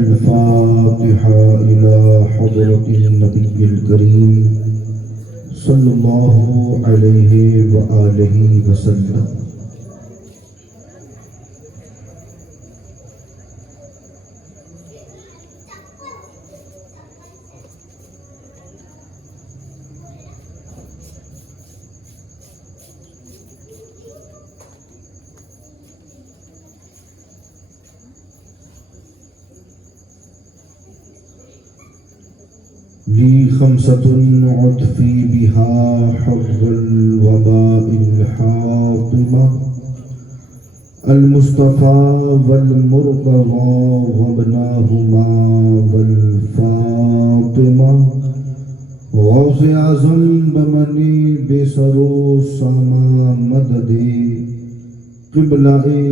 الفاتحة إلى حضرة النبي الكريم صلى الله عليه وآله وسلم. لي خمسة عطفي بها حر الوباء الحاطمة المصطفى والمرتضى وابناهما والفاطمة غوث اعظم بمنی بسرو ساما مددی قبلہ دی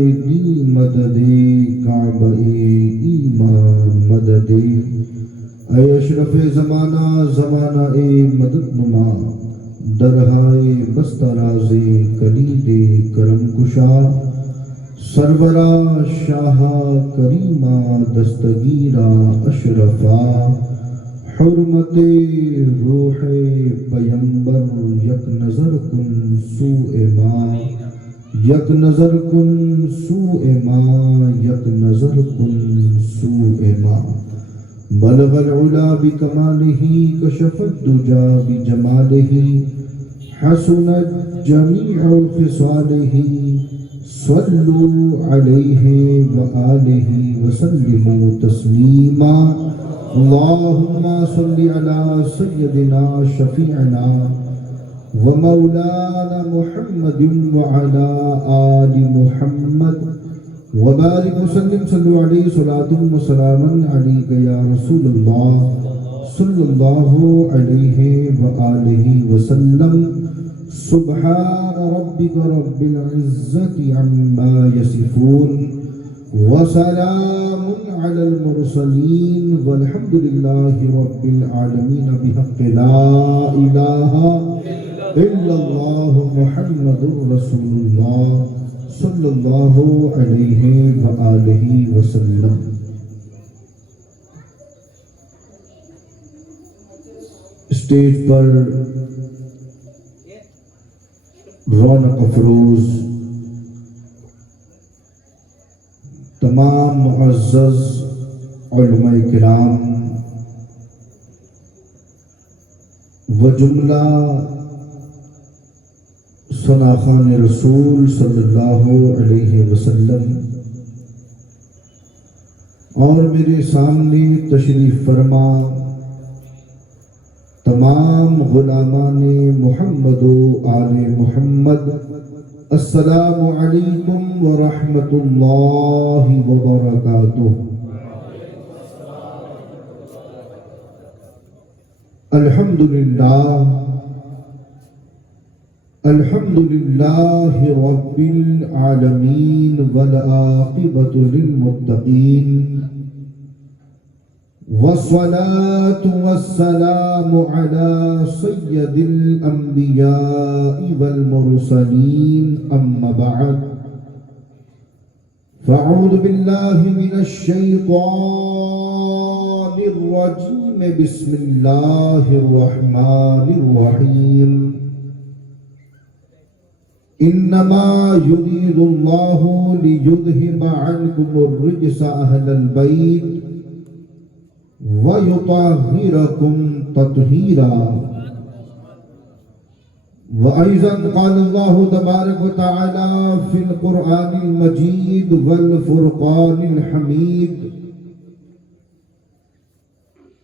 مددی کعبہ ایمان مددی اے اشرف زمانہ زمانہ اے مدد نما درہائے بسترازی کلید کرم کشا سرورا شاہ کریمہ دستگیرہ اشرفا حرمت روح پیمبر یک نظر کن سوء ما یک نظر کن سوء ما یک نظر کن سوء ما بلغ العلا بکمالہ کشف الدجا بجمالہ حسنت جمیع خصالہ صلوا علیہ وآلہ وسلموا تسلیما اللہم صلی علی سیدنا شفیعنا ومولانا محمد وعلی آل محمد وبارک وسلم صلو علیہ صلاة وسلاما علیک یا رسول اللہ صلی اللہ علیہ وآلہ وسلم سبحان ربک رب العزت عما یصفون وسلام علی المرسلین والحمد للہ رب العالمین بحق لا الہ الا اللہ محمد رسول اللہ صلی اللہ علیہ وآلہ وسلم. اسٹیج پر رونق افروز تمام معزز علماء کرام و جملہ ثناخان رسول صلی اللہ علیہ وسلم اور میرے سامنے تشریف فرما تمام غلامان محمد و آل محمد السلام علیکم ورحمۃ اللہ وبرکاتہ. الحمدللہ الحمد للہ رب العالمین والعاقبۃ للمتقین والصلاة والسلام على سید الانبیاء والمرسلین اما بعد فاعوذ باللہ من الشیطان الرجیم بسم اللہ الرحمن الرحیم انما يريد الله ليذهب عنكم الرجس اهل البيت ويطهركم تطهيرا. وايضا قال الله تبارك وتعالى في القرآن المجيد والفرقان الحميد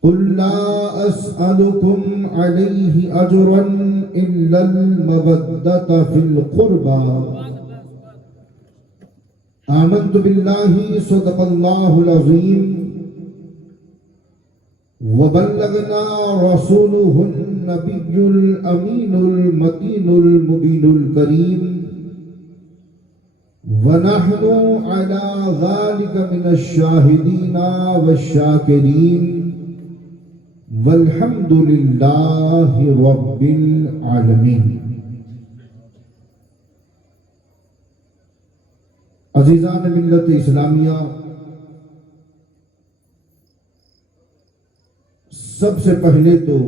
قل لا أسألكم عليه أجرا إلا المودة في القربى آمنت بالله صدق الله العظيم وبلغنا رسوله النبي الأمين المتين المبين الكريم ونحن على ذلك من الشاهدين والشاكرين والحمد للہ رب العالمین. عزیزان ملت اسلامیہ، سب سے پہلے تو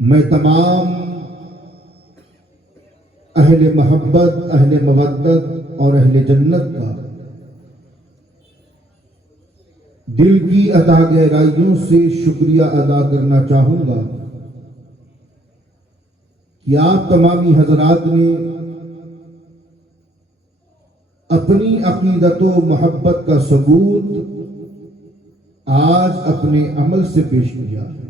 میں تمام اہل محبت، اہل مودت اور اہل جنت کا دل کی ادا گہرائیوں سے شکریہ ادا کرنا چاہوں گا کہ آپ تمامی حضرات نے اپنی عقیدت و محبت کا ثبوت آج اپنے عمل سے پیش کیا ہے،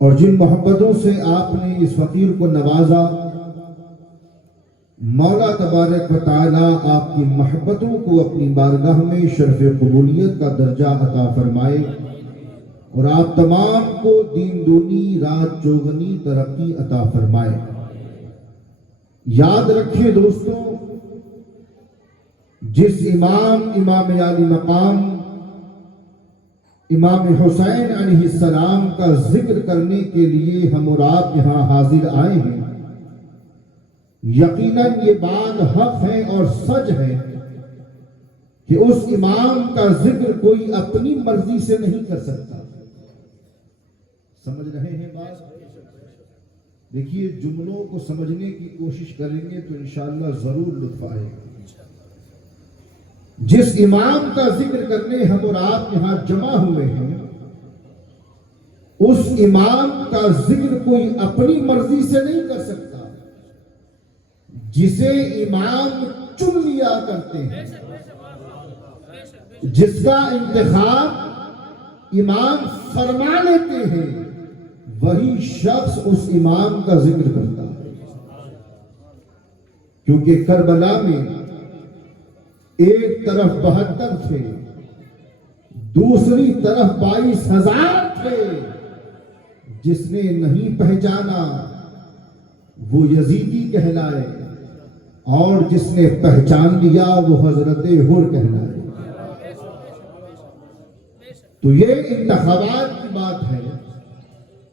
اور جن محبتوں سے آپ نے اس فقیر کو نوازا، مولا تبارک و تعالی آپ کی محبتوں کو اپنی بارگاہ میں شرف قبولیت کا درجہ عطا فرمائے، اور آپ تمام کو دین دونی رات چوگنی ترقی عطا فرمائے۔ یاد رکھیے دوستوں، جس امام عالی مقام امام حسین علیہ السلام کا ذکر کرنے کے لیے ہم اور آپ یہاں حاضر آئے ہیں، یقیناً یہ بات حق ہے اور سچ ہے کہ اس امام کا ذکر کوئی اپنی مرضی سے نہیں کر سکتا۔ سمجھ رہے ہیں بات؟ دیکھیے، جملوں کو سمجھنے کی کوشش کریں گے تو انشاءاللہ ضرور لطف آئے گا۔ جس امام کا ذکر کرنے ہم اور آپ یہاں جمع ہوئے ہیں، اس امام کا ذکر کوئی اپنی مرضی سے نہیں کر سکتا، جسے امام چن لیا کرتے ہیں، جس کا انتخاب امام فرما لیتے ہیں، وہی شخص اس امام کا ذکر کرتا ہے۔ کیونکہ کربلا میں ایک طرف 72 تھے، دوسری طرف 22,000 تھے۔ جس نے نہیں پہچانا وہ یزیدی کہلائے، اور جس نے پہچان لیا وہ حضرت حر کہلائے۔ تو یہ انتخابات کی بات ہے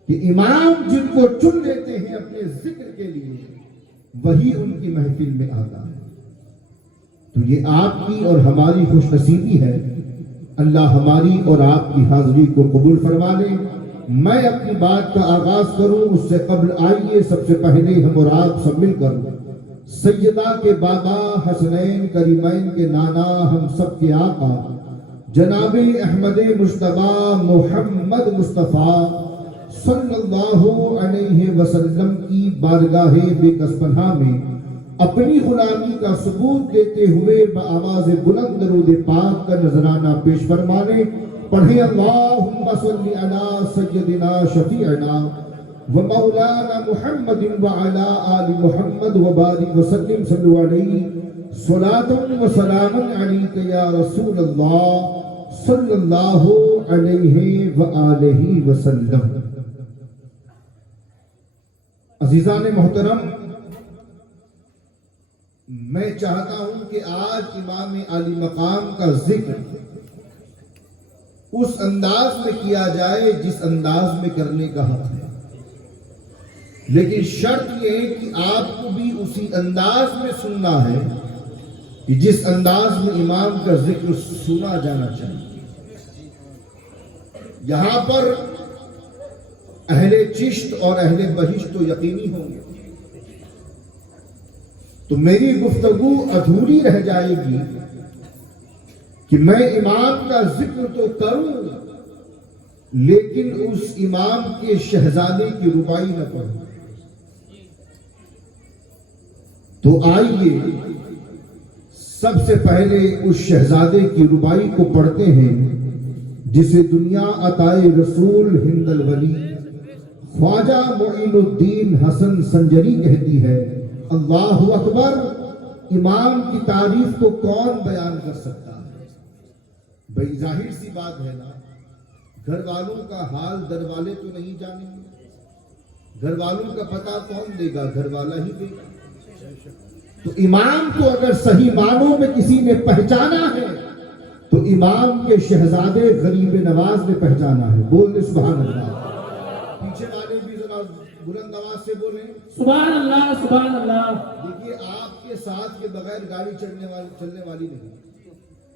کہ امام جن کو چن لیتے ہیں اپنے ذکر کے لیے، وہی ان کی محفل میں آتا ہے۔ تو یہ آپ کی اور ہماری خوش نصیبی ہے۔ اللہ ہماری اور آپ کی حاضری کو قبول فرما لے۔ میں اپنی بات کا آغاز کروں اس سے قبل آئیے سب سے پہلے ہم اور آپ سب مل کر سیدہ کے بابا، حسنین کریمین کے نانا، ہم سب کے آقا جناب احمد مجتبی محمد مصطفیٰ صلی اللہ علیہ وسلم کی بارگاہ بے کس پناہ میں اپنی غلامی کا ثبوت دیتے ہوئے بآواز بلند درود پاک کا نذرانہ پیش فرمانے۔ پڑھیں اللہم صلی علی سیدنا شفیعنا و مولانا محمد وعلی آل محمد وبارک وسلم صلو علیہ صلاۃ و سلام علیک یا رسول اللہ صلی اللہ علیہ وآلہ وسلم۔ عزیزان محترم، میں چاہتا ہوں کہ آج امام عالی مقام کا ذکر اس انداز میں کیا جائے جس انداز میں کرنے کا حق ہے، لیکن شرط یہ ہے کہ آپ کو بھی اسی انداز میں سننا ہے کہ جس انداز میں امام کا ذکر سنا جانا چاہیے۔ یہاں پر اہل چشت اور اہل بہشت تو یقینی ہوں گے، تو میری گفتگو ادھوری رہ جائے گی کہ میں امام کا ذکر تو کروں لیکن اس امام کے شہزادے کی ربائی نہ پڑھوں۔ تو آئیے سب سے پہلے اس شہزادے کی ربائی کو پڑھتے ہیں جسے دنیا عطائے رسول ہند الولی خواجہ معین الدین حسن سنجری کہتی ہے۔ اللہ اکبر! امام کی تعریف کو کون بیان کر سکتا ہے؟ بھئی ظاہر سی بات ہے نا، گھر والوں کا حال در والے تو نہیں جانیں گے، گھر والوں کا پتہ کون دے گا؟ گھر والا ہی دے گا۔ تو امام کو اگر صحیح معنوں میں کسی نے پہچانا ہے تو امام کے شہزادے غریب نواز نے پہچانا ہے۔ بول دے سبحان اللہ۔ پیچھے والے بھی ذرا بلند آواز سے بولیں سبحان اللہ، سبحان اللہ۔ دیکھیے، آپ کے ساتھ کے بغیر گاڑی چلنے والی نہیں۔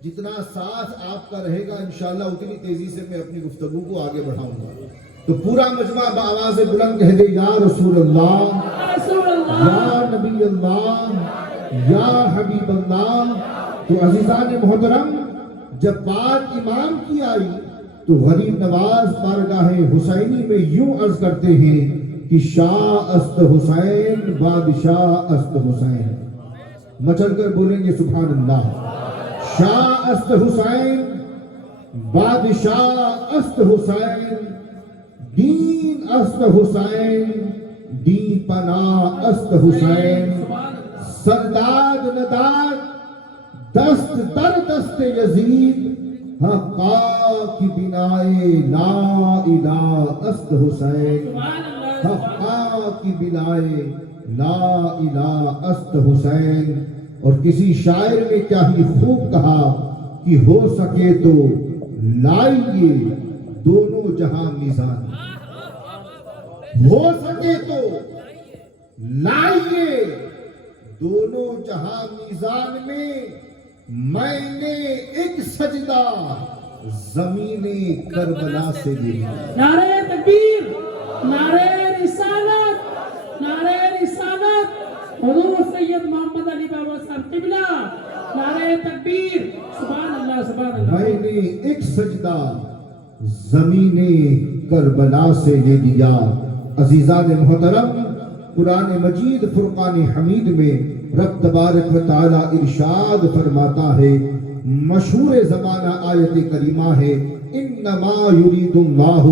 جتنا ساتھ آپ کا رہے گا انشاءاللہ اتنی تیزی سے میں اپنی گفتگو کو آگے بڑھاؤں گا. تو پورا مجمع بآواز بلند کہہ دے یا رسول اللہ، یا نبی اللہ، یا حبیب اللہ. تو عزیزان محترم، جب بات امام کی آئی تو غریب نواز بارگاہ حسینی میں یوں عرض کرتے ہیں کہ شاہ است حسین بادشاہ است حسین. مچل کر بولیں گے سبحان اللہ. شاہ است حسین بادشاہ است حسین، دین است حسین دی پناہ است حسین. سرداد نداد دست در دست یزید، حقا کی بنائے لا الہ است حسین. حقا کی بنائے لا الہ است حسین. اور کسی شاعر نے کیا ہی خوب کہا کہ ہو سکے تو لائیے دونوں جہاں میزان. ہو سکے تو لائیے دونوں جہاں میزان میں، میں نے ایک سجدہ زمین کربلا سے لیا. نعرہ تکبیر، نعرہ رسالت، نعرہ رسالت، حضور سید محمد علی بابا صاحب قبلہ، نعرہ تکبیر، سبحان اللہ سبحان اللہ. میں نے ایک سجدہ زمین کربلا سے لے لیا. عزیزان محترم، قرآن مجید فرقان حمید میں رب تبارک و تعالی ارشاد فرماتا ہے، مشہور زمانہ آیت کریمہ ہے، انما یرید اللہ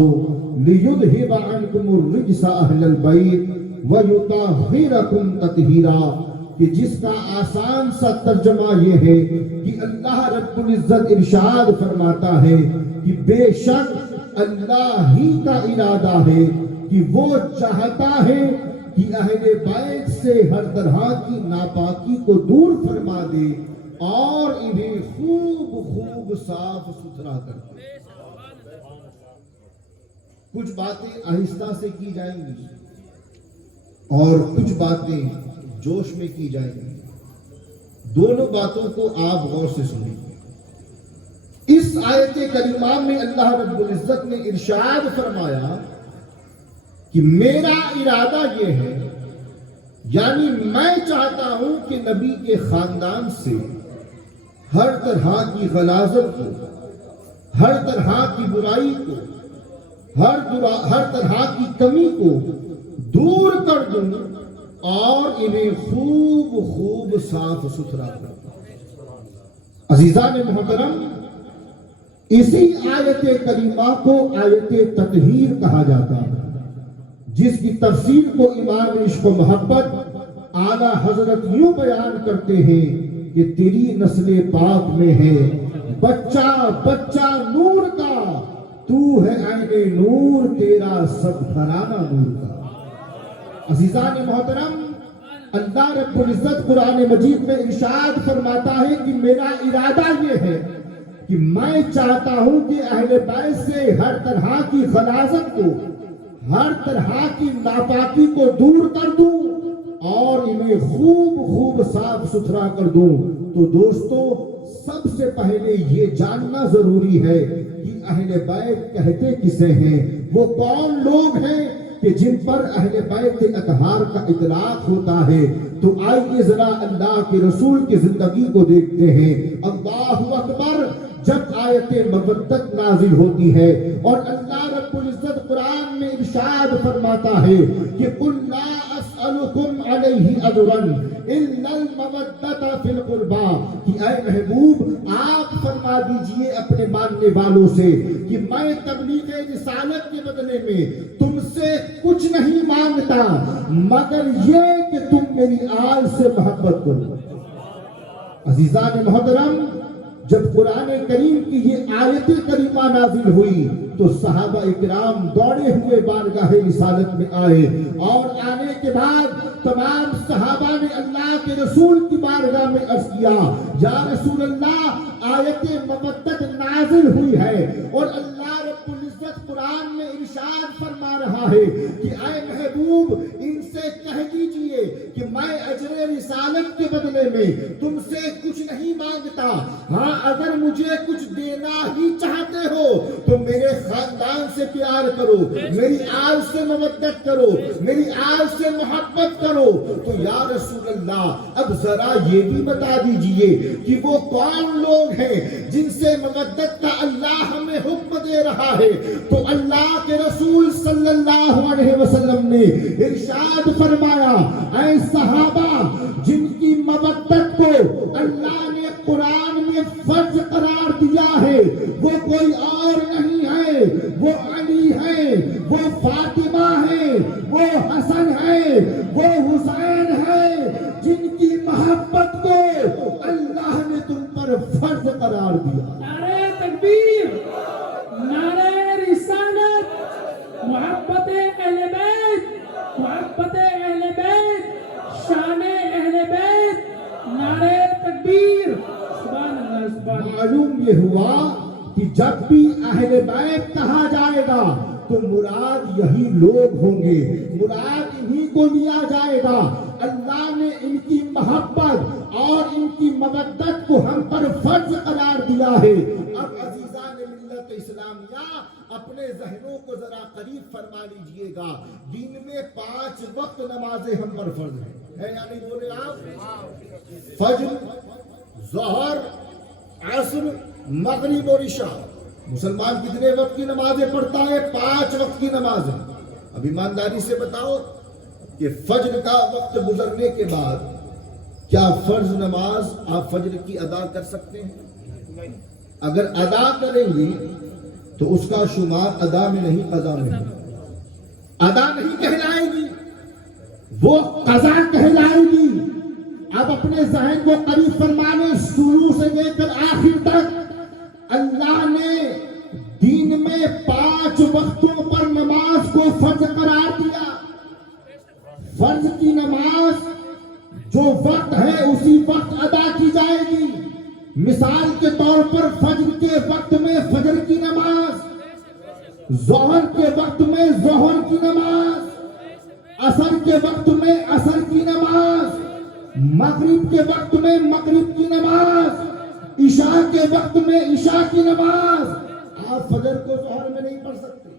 لیذہب عنکم الرجس اہل البیت ویطہرکم تطہیرا. کہ جس کا آسان سا ترجمہ یہ ہے کہ اللہ رب العزت ارشاد فرماتا ہے کہ بے شک اللہ ہی کا ارادہ ہے کہ وہ چاہتا ہے کہ اہل بیت سے ہر طرح کی ناپاکی کو دور فرما دے اور انہیں خوب خوب صاف ستھرا کر دے. کچھ باتیں آہستہ سے کی جائیں گی اور کچھ باتیں جوش میں کی جائیں گی. دونوں باتوں کو آپ غور سے سنیں. اس آیت کریمہ میں اللہ رب العزت نے ارشاد فرمایا کہ میرا ارادہ یہ ہے، یعنی میں چاہتا ہوں کہ نبی کے خاندان سے ہر طرح کی غلاظت کو، ہر طرح کی برائی کو، ہر طرح کی کمی کو دور کر دوں اور انہیں خوب خوب صاف ستھرا کر دوں. عزیزان محترم، اسی آیت کریمہ کو آیت تطہیر کہا جاتا ہے، جس کی تفسیر کو امام عشق و محبت اعلیٰ حضرت یوں بیان کرتے ہیں کہ تیری نسل پاک میں ہے بچہ بچہ نور کا، تو ہے عین نور، تیرا سب گھرانہ نور کا. عزیزان محترم، اللہ رب العزت قرآن مجید میں ارشاد فرماتا ہے کہ میرا ارادہ یہ ہے کہ میں چاہتا ہوں کہ اہل بیت سے ہر طرح کی غلاظت کو، ہر طرح کی ناپاکی کو دور کر دوں اور انہیں خوب خوب صاف ستھرا کر دوں. تو دوستو، سب سے پہلے یہ جاننا ضروری ہے کہ اہل بیت کہتے کسے ہیں، وہ کون لوگ ہیں کہ جن پر اہل بیت اطہار کا اطلاق ہوتا ہے. تو آئیے ذرا اللہ کے رسول کی زندگی کو دیکھتے ہیں. اللہ اکبر. جب آیت مودت نازل ہوتی ہے اور اللہ رب العزت قرآن میں ارشاد فرماتا ہے کہ قُلْ لَا أَسْأَلُكُمْ عَلَيْهِ أَجْرًا إِلَّا الْمَوَدَّةَ فِي الْقُرْبَى، کہ اے محبوب آپ فرما دیجئے اپنے ماننے والوں سے کہ میں تبلیغ رسالت کے بدلے میں تم سے کچھ نہیں مانگتا مگر یہ کہ تم میری آل سے محبت کرو. عزیزان محترم، جب قرآن کریم کی یہ آیت کریمہ نازل ہوئی تو صحابہ اکرام دوڑے ہوئے بارگاہ رسالت میں آئے، اور آنے کے بعد تمام صحابہ نے اللہ کے رسول کی بارگاہ میں عرض کیا، یا رسول اللہ، آیت مودت نازل ہوئی ہے اور اللہ رب العزت قرآن میں ارشاد فرما رہا ہے کہ اے محبوب، ان سے سے کہہ دیجئے کہ میں اجر رسالت کے بدلے میں تم سے کچھ نہیں مانگتا، ہاں اگر مجھے کچھ دینا ہی چاہتے ہو تو میرے خاندان سے پیار کرو، میری آل سے مودت کرو، میری آل سے محبت کرو۔ تو یا رسول اللہ اب ذرا یہ بھی بتا دیجئے کہ وہ کون لوگ ہیں جن سے مودت کا اللہ ہمیں حکم دے رہا ہے؟ تو اللہ کے رسول صلی اللہ علیہ وسلم نے ارشاد فرمایا، اے صحابہ، جن کی مودت کو اللہ نے قرآن میں فرض قرار دیا ہے وہ کوئی اور نہیں ہے، وہ علی ہے، وہ فاطمہ ہے، وہ حسن ہے، وہ حسین ہے، جن کی محبت کو اللہ نے تم پر فرض قرار دیا۔ نعرہ تکبیر، نعرہ رسالت، محبت اہل بیت، محبت اہل بیت، شان اہل بیت، نعرہ تکبیر، سبحان اللہ سبحان اللہ۔ معلوم یہ ہوا کہ جب بھی اہل بیت کہا جائے گا تو مراد یہی لوگ ہوں گے، مراد انہی کو لیا جائے گا۔ اللہ نے ان کی محبت اور ان کی مودت کو ہم پر فرض قرار دیا ہے۔ اب عزیزان ملت اسلامیہ اپنے ذہنوں کو ذرا قریب فرما لیجئے گا، دن میں 5 وقت نمازیں ہم پر فرض ہیں، ہے یا نہیں بولے آپ؟ فجر، ظہر، عصر، مغرب اور عشاء۔ مسلمان کتنے وقت کی نمازیں پڑھتا ہے؟ 5 وقت کی نمازیں۔ اب ایمانداری سے بتاؤ کہ فجر کا وقت گزرنے کے بعد کیا فرض نماز آپ فجر کی ادا کر سکتے ہیں؟ اگر ادا کریں گے تو اس کا شمار ادا میں نہیں قضا میں ہے، ادا نہیں کہلائے گی، وہ قضا کہلائے گی۔ اب اپنے ذہن کو قریب فرمانے، شروع سے لے کر آخر تک اللہ نے دین میں 5 وقتوں پر نماز کو فرض قرار دیا۔ فرض کی نماز جو وقت ہے اسی وقت ادا کی جائے گی۔ مثال کے طور پر فجر کے وقت میں فجر کی نماز، ظہر کے وقت میں ظہر کی نماز، عصر کے وقت میں عصر کی نماز، مغرب کے وقت میں مغرب کی نماز، عشاء کے وقت میں عشاء کی نماز۔ آپ فجر کو ظہر میں نہیں پڑھ سکتے،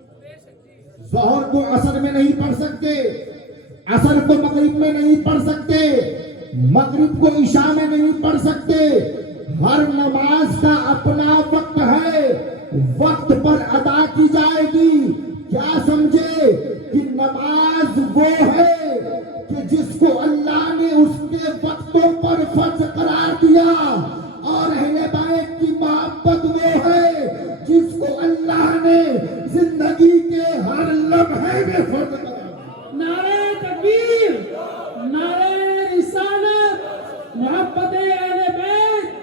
ظہر کو عصر میں نہیں پڑھ سکتے، عصر کو مغرب میں نہیں پڑھ سکتے، مغرب کو عشاء میں نہیں پڑھ سکتے۔ ہر نماز کا اپنا وقت ہے، وقت پر ادا کی جائے گی۔ کیا سمجھے کہ نماز وہ ہے کہ جس کو اللہ نے اس کے وقتوں پر فرض قرار دیا، اور اہل بیت کی محبت وہ ہے جس کو اللہ نے زندگی کے ہر لمحے میں فرض قرار دیا۔ نعرہ تکبیر، نعرہ رسالت، محبت اہل بیت،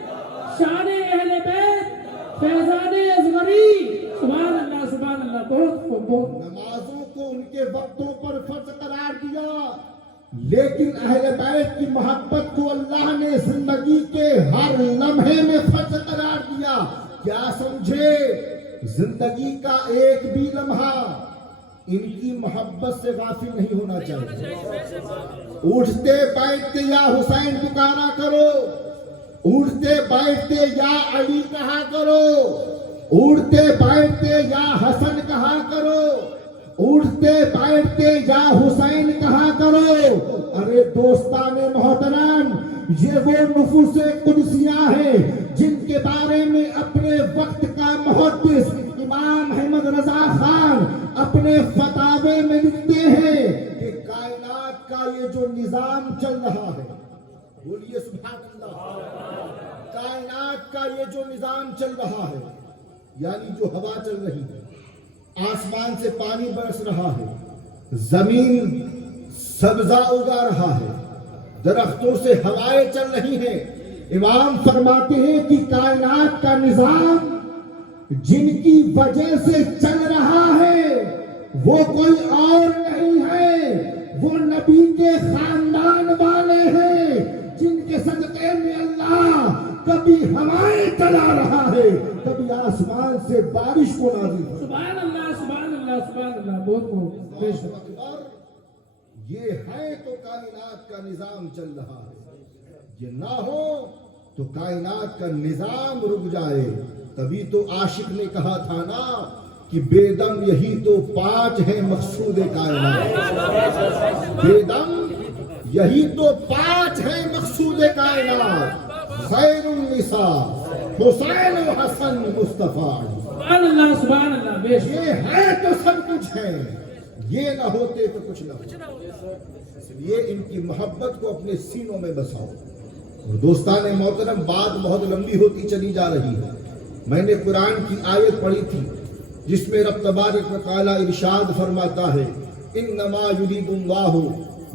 شان اہل بیت، فیضان اصغری، سبحان اللہ سبحان اللہ۔ بہت نمازوں کو ان کے وقتوں پر فرض قرار دیا، لیکن اہل بیت کی محبت کو اللہ نے زندگی کے ہر لمحے میں فرض قرار دیا۔ کیا سمجھے؟ زندگی کا ایک بھی لمحہ ان کی محبت سے غافل نہیں ہونا چاہیے۔ اٹھتے بیٹھتے یا حسین پکارا کرو، اٹھتے بیٹھتے یا علی کہا کرو، اٹھتے بیٹھتے یا حسن کہا کرو، اٹھتے بیٹھتے یا حسین کہا کرو۔ ارے دوستان محترم، یہ وہ نفوس قدسیاں ہیں جن کے بارے میں اپنے وقت کا محدث امام احمد رضا خان اپنے فتاوے میں لکھتے ہیں کہ کائنات کا یہ جو نظام چل رہا ہے، بولیے سبحان اللہ، کائنات کا یہ جو نظام چل رہا ہے، یعنی جو ہوا چل رہی ہے، آسمان سے پانی برس رہا ہے، زمین سبزہ اگا رہا ہے، درختوں سے ہوائیں چل رہی ہیں۔ امام فرماتے ہیں کہ کائنات کا نظام جن کی وجہ سے چل رہا ہے وہ کوئی اور نہیں ہے، وہ نبی کے خاندان والے ہیں جن کے صدقے میں اللہ کبھی ہوائیں چلا رہا ہے، کبھی آسمان سے بارش کو نازل۔ سبحان اللہ سبحان اللہ سبحان اللہ۔ بہت بے شک۔ یہ ہے تو کائنات کا نظام چل رہا ہے، یہ نہ ہو تو کائنات کا نظام رک جائے۔ تبھی تو عاشق نے کہا تھا نا کہ بے دم یہی تو 5 ہیں مقصود کائنات، بے دم یہی تو 5 ہیں مقصود کائنات، خیر النساء حسین و حسن مصطفیٰ۔ سبحان اللہ بے شک۔ یہ ہے تو سب کچھ ہے، یہ نہ ہوتے تو کچھ نہ ہوتا۔ اس لیے ان کی محبت کو اپنے سینوں میں بساؤ۔ اور دوستان محترم، بات بہت لمبی ہوتی چلی جا رہی ہے۔ میں نے قرآن کی آیت پڑھی تھی جس میں رب تبارک و تعالی ارشاد فرماتا ہے انما یرید اللہ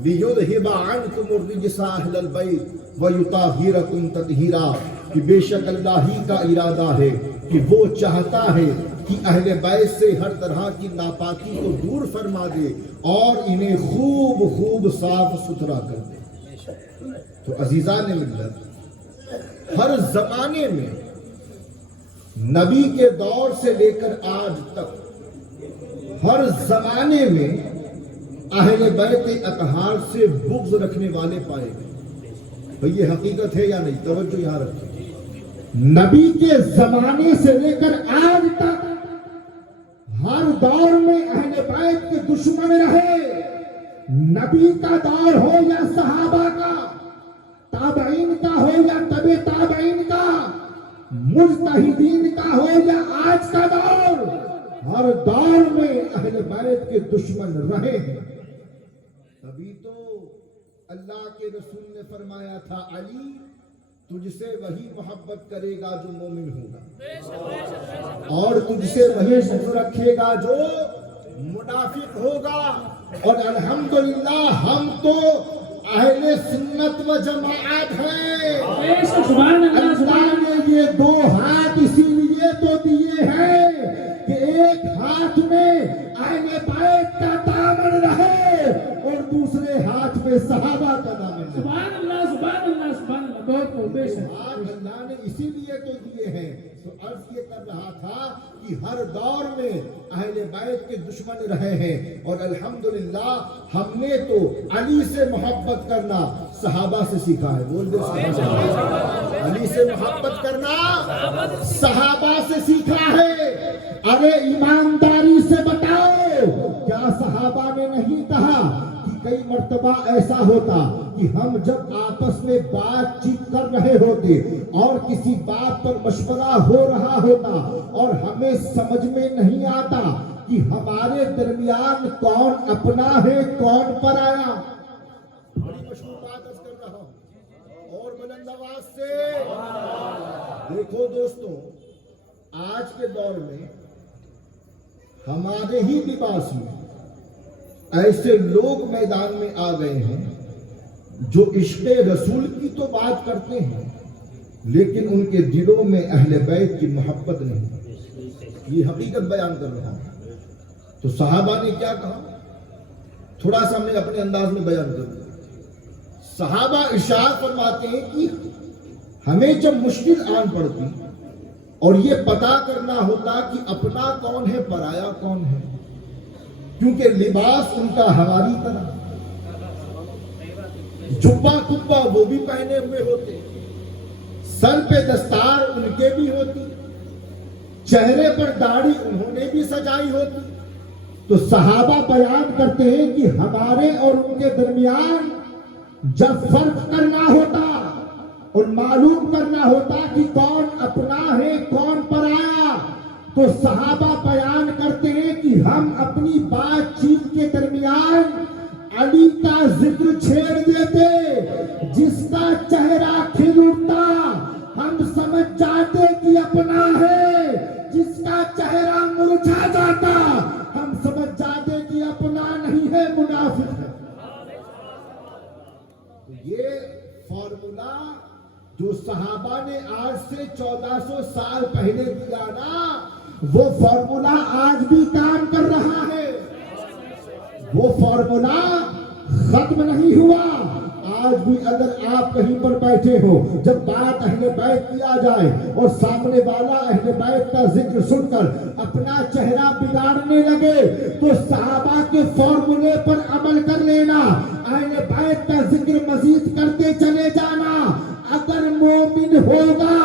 لیذھب عنکم الرجس اہل البیت ویطہرکم تطہیرا، کہ بے شک اللہ ہی کا ارادہ ہے کہ وہ چاہتا ہے کہ اہل بیت سے ہر طرح کی ناپاکی کو دور فرما دے اور انہیں خوب خوب صاف ستھرا کر دے۔ تو عزیزان ملت، ہر زمانے میں نبی کے دور سے لے کر آج تک ہر زمانے میں اہل بیت اطہار سے بغض رکھنے والے پائے گئے۔ بھئی یہ حقیقت ہے یا نہیں؟ توجہ یہاں رکھیں۔ نبی کے زمانے سے لے کر آج تک ہر دور میں اہل بیت کے دشمن رہے، نبی کا دور ہو یا صحابہ کا، تابعین کا ہو یا تبع تابعین کا، مجتہدین کا ہو یا آج کا دور، ہر دور میں اہل بیت کے دشمن رہے ہیں۔ تبھی تو اللہ کے رسول نے فرمایا تھا علی تجھ سے وہی محبت کرے گا جو مومن ہوگا، اور تجھ سے وہی بغض رکھے گا جو منافق ہوگا۔ اور الحمدللہ ہم تو اہل سنت و جماعت ہیں۔ اللہ نے یہ 2 ہاتھ اسی لیے تو دیے ہیں کہ ایک ہاتھ میں اہل بیت کا دامن رہے اور دوسرے ہاتھ میں صحابہ کا دامن رہے۔ سبحان اللہ سبحان اللہ سبحان اللہ، بہت بہت بے شک۔ اللہ نے اسی لیے تو دیے ہیں۔ تو عرض یہ کر رہا تھا کہ ہر دور میں اہل بیت کے دشمن رہے ہیں، اور الحمدللہ ہم نے تو علی سے محبت کرنا صحابہ سے سیکھا ہے۔ بول دے صحابہ، علی سے محبت کرنا صحابہ سے سیکھا ہے۔ ارے ایمانداری سے بتاؤ، کیا صحابہ نے نہیں کہا کہ کئی مرتبہ ایسا ہوتا کہ ہم جب آپس میں بات چیت کر رہے ہوتے اور کسی بات پر مشورہ ہو رہا ہوتا اور ہمیں سمجھ میں نہیں آتا کہ ہمارے درمیان کون اپنا ہے کون پرایا؟ بڑی مشہور بات عرض کر رہا ہوں اور بلند آواز سے دیکھو دوستوں، آج کے دور میں ہمارے ہی لباس میں ایسے لوگ میدان میں آ گئے ہیں جو عشق رسول کی تو بات کرتے ہیں لیکن ان کے دلوں میں اہل بیت کی محبت نہیں۔ یہ حقیقت بیان کر رہا ہوں۔ تو صحابہ نے کیا کہا، تھوڑا سا میں اپنے انداز میں بیان کروں۔ صحابہ ارشاد فرماتے ہیں کہ ہمیں جب مشکل آن پڑتی اور یہ پتا کرنا ہوتا کہ اپنا کون ہے پرایا کون ہے، کیونکہ لباس ان کا ہماری طرح، جبہ کبا وہ بھی پہنے ہوئے ہوتے، سر پہ دستار ان کے بھی ہوتی، چہرے پر داڑھی انہوں نے بھی سجائی ہوتی۔ تو صحابہ بیان کرتے ہیں کہ ہمارے اور ان کے درمیان جب فرق کرنا ہوتا اور معلوم کرنا ہوتا کہ کون اپنا ہے کون پرایا، تو صحابہ بیان کرتے ہیں کہ ہم اپنی بات چیت کے درمیان علی کا ذکر چھیڑ دیتے، جس کا چہرہ کھل اٹھتا ہم سمجھ جاتے کہ اپنا ہے، جس کا چہرہ مرجھا جاتا ہم سمجھ جاتے کہ اپنا نہیں ہے منافق ہے۔ یہ فارمولا جو صحابہ نے آج سے 1400 سال پہلے دیا نا، وہ فارمولا آج بھی کام کر رہا ہے، وہ فارمولا ختم نہیں ہوا۔ آج بھی اگر آپ کہیں پر بیٹھے ہو، جب بات اہل بیت کی آ جائے اور سامنے والا اہل بیت کا ذکر سن کر اپنا چہرہ بگاڑنے لگے تو صحابہ کے فارمولے پر عمل کر لینا، اہل بیت کا ذکر مزید کرتے چلے جانا۔ اگر مومن ہوگا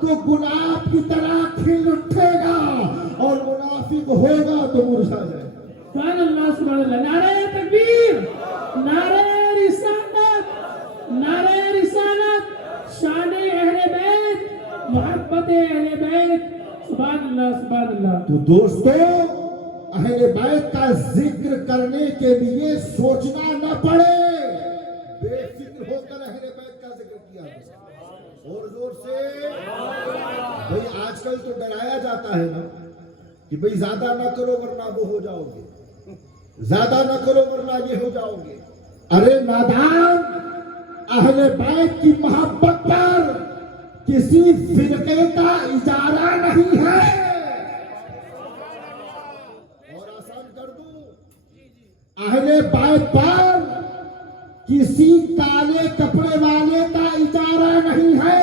تو گلاب کی طرح کھل اٹھے گا اور منافق ہوگا تو مرجھا جائے گا۔ سبحان اللہ سبحان اللہ، نعرہ تکبیر، نعرہ رسالت، نعرہ رسالت، شان اہل بیت، محبت اہل بیت، سبحان اللہ سبحان اللہ۔ تو دوستو، اہل بیت کا ذکر کرنے کے لیے سوچنا نہ پڑے، بے فکر ہو کر اہل بیت کا ذکر کیا جائے۔ اور زور سے بھئی آج کل تو ڈرایا جاتا ہے نا کہ بھئی زیادہ نہ کرو ورنہ وہ ہو جاؤ گے، زیادہ نہ کرو ورنہ یہ ہو جاؤ گے۔ ارے نادان، اہل بیت کی محبت پر کسی فرقے کا اجارہ نہیں ہے۔ اور آسان کر دوں، اہل بیت پر کسی کالے کپڑے والے کا اجارہ نہیں ہے۔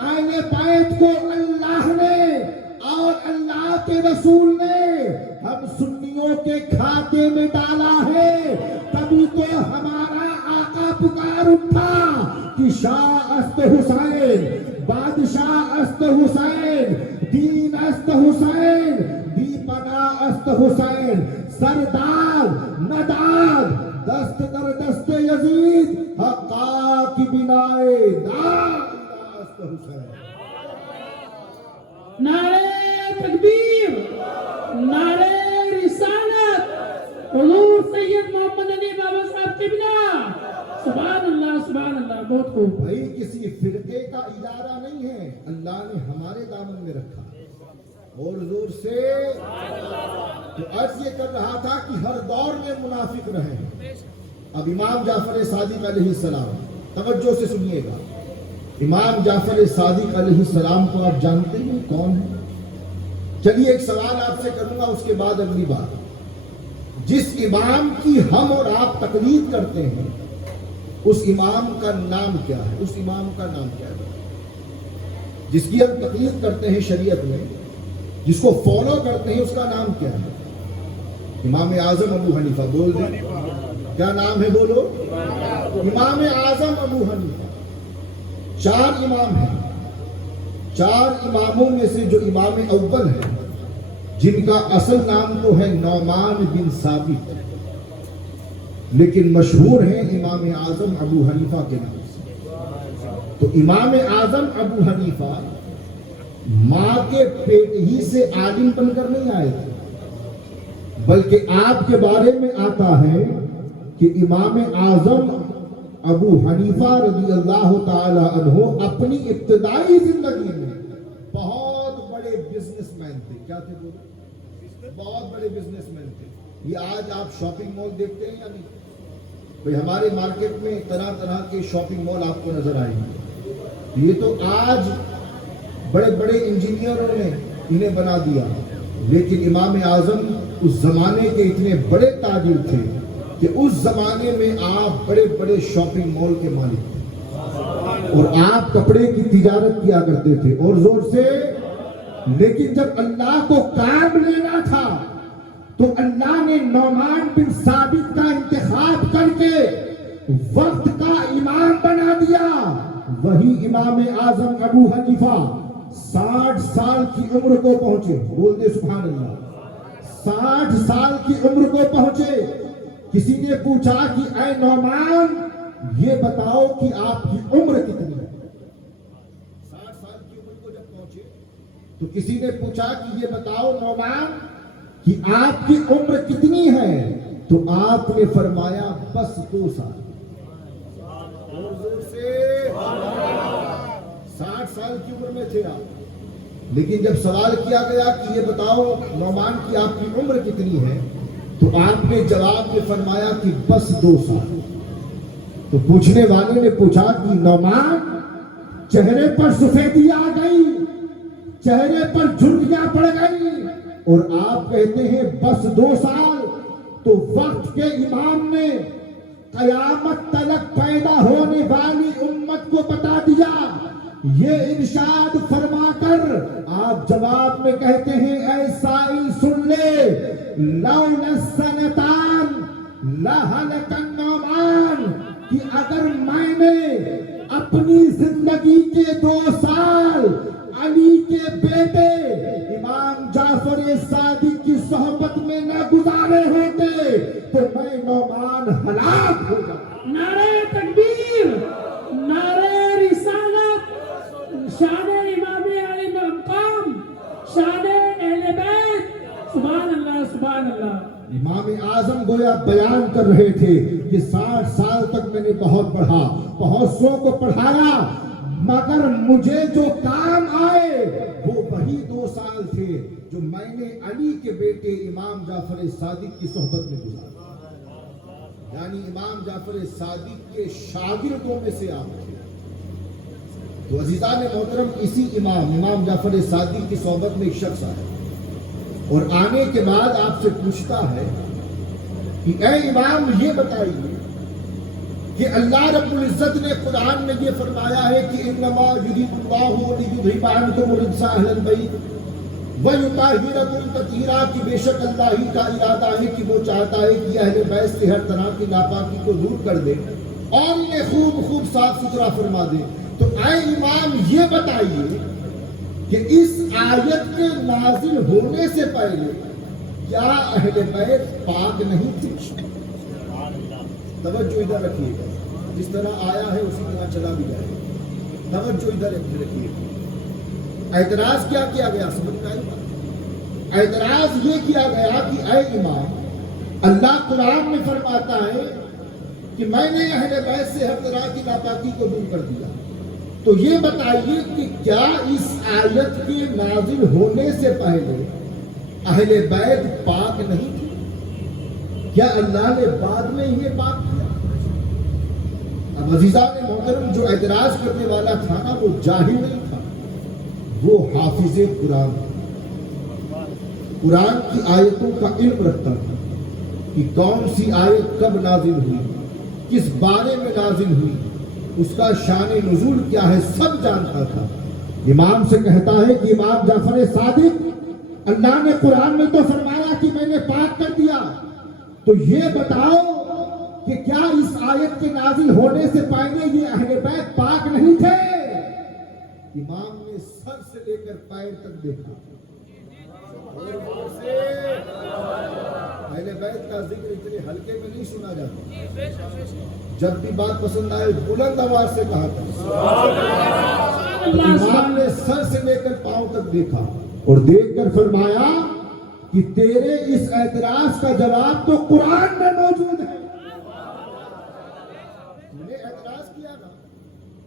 اہل بیت کو اللہ نے اور اللہ کے رسول نے ہم سنیوں کے کھاتے میں ڈالا ہے، تبھی تو ہمارا آقا پکار اٹھا کہ شاہ است حسین، بادشاہ است حسین، دین است حسین، بی پناہ است حسین، سردار نداد، دست در دست یزید، حقا کی بنائے داد است حسین۔ نعرہ تکبیر، نعرہ رسالت، حضور سید محمد علی بابا صاحب قبلہ، سبحان اللہ سبحان اللہ۔ بہت خوب بھائی کسی فرقے کا ادارہ نہیں ہے، اللہ نے ہمارے دامن میں رکھا۔ اور زور سے تو عرض یہ کر رہا تھا کہ ہر دور میں منافق رہے۔ اب امام جعفر صادق علیہ السلام، توجہ سے سنیے گا، امام جعفر صادق علیہ السلام کو آپ جانتے ہیں کون ہے؟ چلیے ایک سوال آپ سے کروں گا، اس کے بعد اگلی بات۔ جس امام کی ہم اور آپ تقلید کرتے ہیں اس امام کا نام کیا ہے؟ اس امام کا نام کیا ہے جس کی ہم تقلید کرتے ہیں شریعت میں، جس کو فالو کرتے ہیں، اس کا نام کیا ہے؟ امام اعظم ابو حنیفہ۔ بول دیں کیا نام ہے؟ بولو، امام اعظم ابو حنیفہ۔ چار امام ہیں، چار اماموں میں سے جو امام اول ہے، جن کا اصل نام تو ہے نعمان بن ثابت، لیکن مشہور ہیں امام اعظم ابو حنیفہ کے نام سے۔ تو امام اعظم ابو حنیفہ ماں کے پیٹ ہی سے عالم بن کر نہیں آئے تھے، بلکہ آپ کے بارے میں آتا ہے کہ امام اعظم ابو حنیفہ رضی اللہ تعالی عنہ اپنی ابتدائی زندگی میں بہت بڑے بزنس مین تھے۔ کیا تھے؟ بہت بڑے بزنس مین تھے۔ یہ آج آپ شاپنگ مال دیکھتے ہیں یا نہیں؟ بھئی ہمارے مارکیٹ میں طرح طرح کے شاپنگ مال آپ کو نظر آئیں گے، یہ تو آج بڑے بڑے انجینئروں نے انہیں بنا دیا، لیکن امام اعظم اس زمانے کے اتنے بڑے تاجر تھے کہ اس زمانے میں آپ بڑے بڑے شاپنگ مال کے مالک تھے اور آپ کپڑے کی تجارت کیا کرتے تھے اور زور سے۔ لیکن جب اللہ کو کام لینا تھا تو اللہ نے نعمان بن ثابت کا انتخاب کر کے وقت کا امام بنا دیا۔ وہی امام اعظم ابو حنیفہ 60 سال کی عمر کو پہنچے۔ بول دے سبحان اللہ۔ 60 سال کی عمر کو پہنچے، کسی نے پوچھا کہ اے نعمان یہ بتاؤ کہ آپ کی عمر کتنی ہے؟ 60 سال کی عمر کو جب پہنچے تو کسی نے پوچھا کہ یہ بتاؤ نعمان کہ آپ کی عمر کتنی ہے؟ تو آپ نے فرمایا بس 2 سال۔ اور زور سے 60 سال کی عمر میں تھے آپ، لیکن جب سوال کیا گیا کہ یہ بتاؤ نعمان کی آپ کی عمر کتنی ہے تو آپ نے جواب میں فرمایا کہ بس 2 سال۔ تو پوچھنے والے نے پوچھا کہ نعمان چہرے پر سفیدی آ گئی، چہرے پر جھریاں پڑ گئی اور آپ کہتے ہیں بس 2 سال۔ تو وقت کے امام نے قیامت تلک پیدا ہونے والی امت کو بتا دیا. یہ ارشاد فرما کر آپ جواب میں کہتے ہیں اے سائل سن لے, لولا السنتان لہلک النعمان, کہ اگر میں نے اپنی زندگی کے 2 سال علی کے بیٹے امام جعفر صادق کی صحبت میں نہ گزارے ہوتے تو میں نعمان ہلاک ہو جاتا. نعرہ تکبیر, نعرہ رسالت, شان امام علی مقام, شان اہل بیت. سبحان اللہ, سبحان اللہ. امام اعظم گویا بیان کر رہے تھے کہ 60 سال تک میں نے بہت پڑھا, بہت سو کو پڑھایا, مگر مجھے جو کام آئے وہ وہی 2 سال تھے جو میں نے علی کے بیٹے امام جعفر صادق کی صحبت میں گزارا. یعنی امام جعفر صادق کے شاگردوں میں سے آپ تھے. تو عزیزان محترم, اسی امام جعفر صادق کی صحبت میں ایک شخص آیا اور آنے کے بعد آپ سے پوچھتا ہے کہ اے امام یہ بتائیے کہ اللہ رب العزت نے قرآن میں یہ فرمایا ہے کہ انما یرید اللہ لیذھب عنکم الرجس اہل البیت ویطہرکم تطہیرا, کہ بے شک اللہ ہی کا ارادہ ہے کہ وہ چاہتا ہے کہ اہل بیت سے ہر طرح کی ناپاکی کو دور کر دے اور انہیں خوب خوب صاف ستھرا فرما دے. تو اے امام یہ بتائیے کہ اس آیت کے نازل ہونے سے پہلے کیا اہل بیت پاک نہیں تھے؟ توجہ ادھر رکھیے گا, جس طرح آیا ہے اسی طرح چلا بھی جائے گا. توجہ ادھر رکھیے گا. اعتراض کیا کیا گیا سمجھ میں آئی بات؟ اعتراض یہ کیا گیا کہ اے امام, اللہ قرآن میں فرماتا ہے کہ میں نے اہل بیت سے ہر طرح کی ناپاکی کو دور کر دیا, تو یہ بتائیے کہ کیا اس آیت کے نازل ہونے سے پہلے اہل بیت پاک نہیں تھے؟ کیا اللہ نے بعد میں انہیں پاک کیا؟ اب عزیزان محترم, جو اعتراض کرنے والا تھا نا وہ جاہل نہیں تھا, وہ حافظ قرآن تھا. قرآن کی آیتوں کا علم رکھتا تھا کہ کون سی آیت کب نازل ہوئی, کس بارے میں نازل ہوئی, اس کا شان نزول کیا ہے, سب جانتا تھا. امام سے کہتا ہے کہ امام جعفر صادق, اللہ نے قرآن میں تو فرمایا کہ میں نے پاک کر دیا, تو یہ بتاؤ کہ کیا اس آیت کے نازل ہونے سے پہلے یہ اہل بیت پاک نہیں تھے؟ امام نے سر سے لے کر پیر تک دیکھا. اہل بیت کا ذکر اتنے ہلکے میں نہیں سنا جاتا. جب بھی بات پسند آئے بلند آواز سے کہا تھا. امام نے سر سے لے کر پاؤں تک دیکھا اور دیکھ کر فرمایا کہ تیرے اس اعتراض کا جواب تو قرآن میں موجود ہے. نے اعتراض کیا نا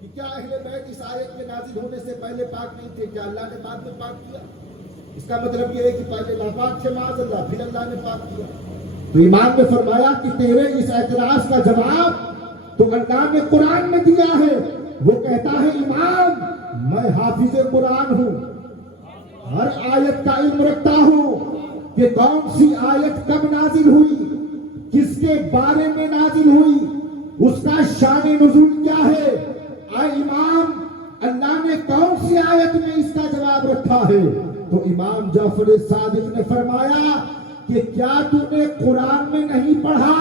کہ کیا اہل بیت اس آیت کے نازل ہونے سے پہلے پاک نہیں تھے, کیا اللہ نے بعد میں پاک کیا؟ اس کا مطلب یہ ہے کہ پہلے ناپاک تھے معاذ اللہ, پھر اللہ نے پاک کیا. تو امام نے فرمایا کہ تیرے اس اعتراض کا جواب تو اللہ نے قرآن میں دیا ہے. وہ کہتا ہے امام میں حافظ قرآن ہوں, ہر آیت کا علم رکھتا ہوں کہ کون سی آیت کب نازل ہوئی, کس کے بارے میں نازل ہوئی, اس کا شان نزول کیا ہے. اے امام, اللہ نے کون سی آیت میں اس کا جواب رکھا ہے؟ تو امام جعفر صادق نے فرمایا کہ کیا تو نے قرآن میں نہیں پڑھا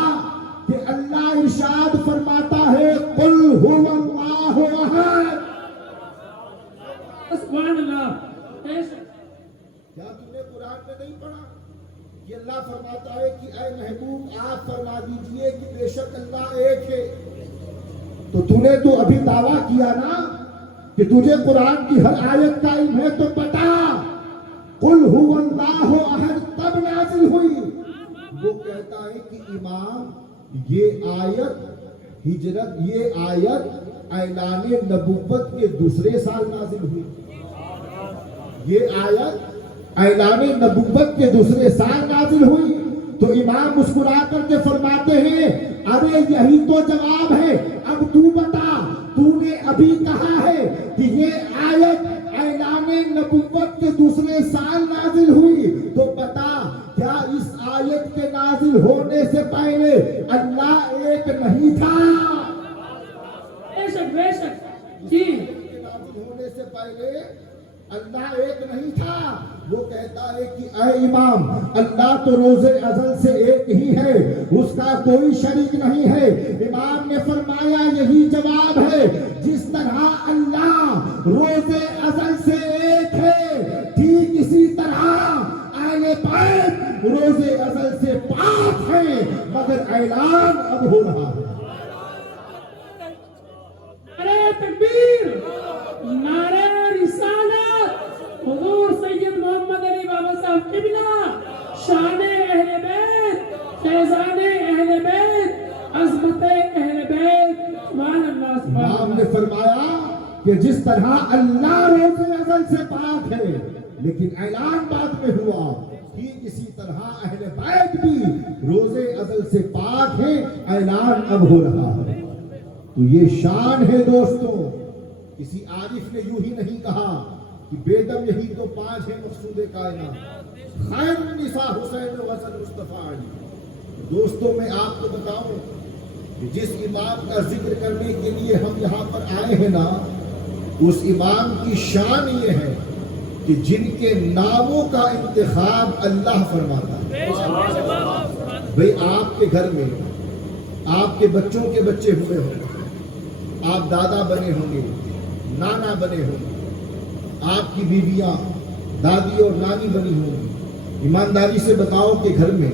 کہ اللہ ارشاد فرماتا ہے قل هو اللہ احد. سبحان اللہ. کیا تم نے قرآن میں نہیں پڑھا کہ اللہ فرماتا ہے کہ اے محبوب آپ فرما دیجئے کہ بے شک اللہ ایک ہے؟ تو نے تو ابھی دعویٰ کیا نا کہ تجھے قرآن کی ہر آیت کا علم ہے, تو بتا قل هو اللہ احد تب نازل ہوئی. وہ کہتا ہے کہ امام یہ آیت ہجرت, یہ آیت اعلان نبوت کے دوسرے سال نازل ہوئی. یہ آیت اعلان نبوت کے دوسرے سال نازل ہوئی. تو امام مسکرا کر کے فرماتے ہیں ارے یہی تو جواب ہے, اب تو بتا, تو نے ابھی کہا ہے کہ یہ آیت اعلان نبوت کے دوسرے سال نازل ہوئی, تو بتا کیا اس آیت کے نازل نازل ہونے سے پہلے اللہ ایک نہیں تھا. بے شک جی نازل ہونے سے پہلے اللہ ایک نہیں تھا. وہ کہتا ہے کہ اے امام، اللہ تو روز ازل سے ایک ہی ہے، اس کا کوئی شریک نہیں ہے. امام نے فرمایا یہی جواب ہے. جس طرح اللہ روز ازل سے ایک ہے، ٹھیک اسی طرح اہل بیت روز ازل سے پاک ہے، مگر اعلان اب ہو رہا ہے. نعرہ تکبیر، نعرہ رسالت، حضور سید محمد علی بابا صاحب قبلہ، شان اہل بیت، فیضان اہل بیت، عظمت اہل بیت. سبحان اللہ سبحان امام اللہ. نے فرمایا کہ جس طرح اللہ روز ازل سے پاک ہے لیکن اعلان بعد میں ہوا، ٹھیک اسی طرح اہل بیت بھی روز ازل سے پاک ہے، اعلان اب ہو رہا ہے. تو یہ شان ہے دوستوں. کسی عارف نے یوں ہی نہیں کہا کہ بیدم یہی تو 5 ہے مقصود کائنات، خیر النساء حسین و حسن مصطفیٰ علی. دوستوں میں آپ کو بتاؤں کہ جس امام کا ذکر کرنے کے لیے ہم یہاں پر آئے ہیں نا، اس امام کی شان یہ ہے کہ جن کے ناموں کا انتخاب اللہ فرماتا ہے. بھئی آپ کے گھر میں آپ کے بچوں کے بچے ہوئے ہوں گے، آپ دادا بنے ہوں گے، نانا بنے ہوں گے، آپ کی بیویاں دادی اور نانی بنی ہوں گی. ایمانداری سے بتاؤ کہ گھر میں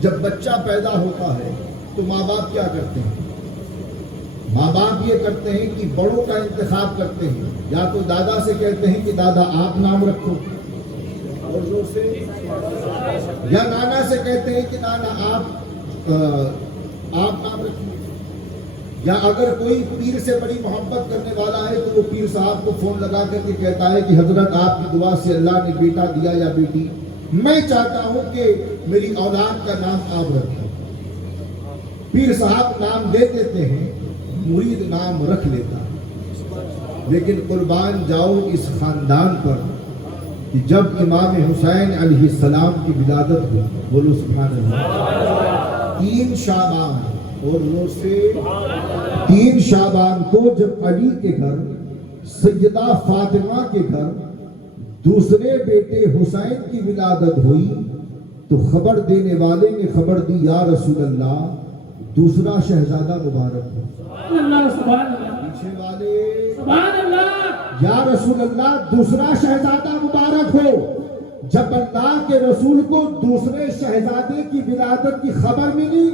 جب بچہ پیدا ہوتا ہے تو ماں باپ کیا کرتے ہیں؟ ماں باپ یہ کرتے ہیں کہ بڑوں کا انتخاب کرتے ہیں. یا تو دادا سے کہتے ہیں کہ دادا آپ نام رکھو، اور جو سے یا نانا سے کہتے ہیں کہ نانا آپ نام رکھو. یا اگر کوئی پیر سے بڑی محبت کرنے والا ہے تو وہ پیر صاحب کو فون لگا کر کے کہتا ہے کہ حضرت آپ کی دعا سے اللہ نے بیٹا دیا یا بیٹی، میں چاہتا ہوں کہ میری اولاد کا نام آپ رکھیں. پیر صاحب نام دے دیتے ہیں، مرید نام رکھ لیتا ہے. لیکن قربان جاؤ اس خاندان پر کہ جب امام حسین علیہ السلام کی ولادت ہوئی، بولو سبحان اللہ، 3 شعبان اور وہ سے 3 شعبان کو جب علی کے گھر سیدہ فاطمہ کے گھر دوسرے بیٹے حسین کی ولادت ہوئی تو خبر دینے والے نے خبر دی، یا رسول اللہ دوسرا شہزادہ مبارک ہو. سبحان اللہ سبحان اللہ پیچھے والے سبحان اللہ. یا رسول اللہ دوسرا شہزادہ مبارک ہو. جب اللہ کے رسول کو دوسرے شہزادے کی ولادت کی خبر ملی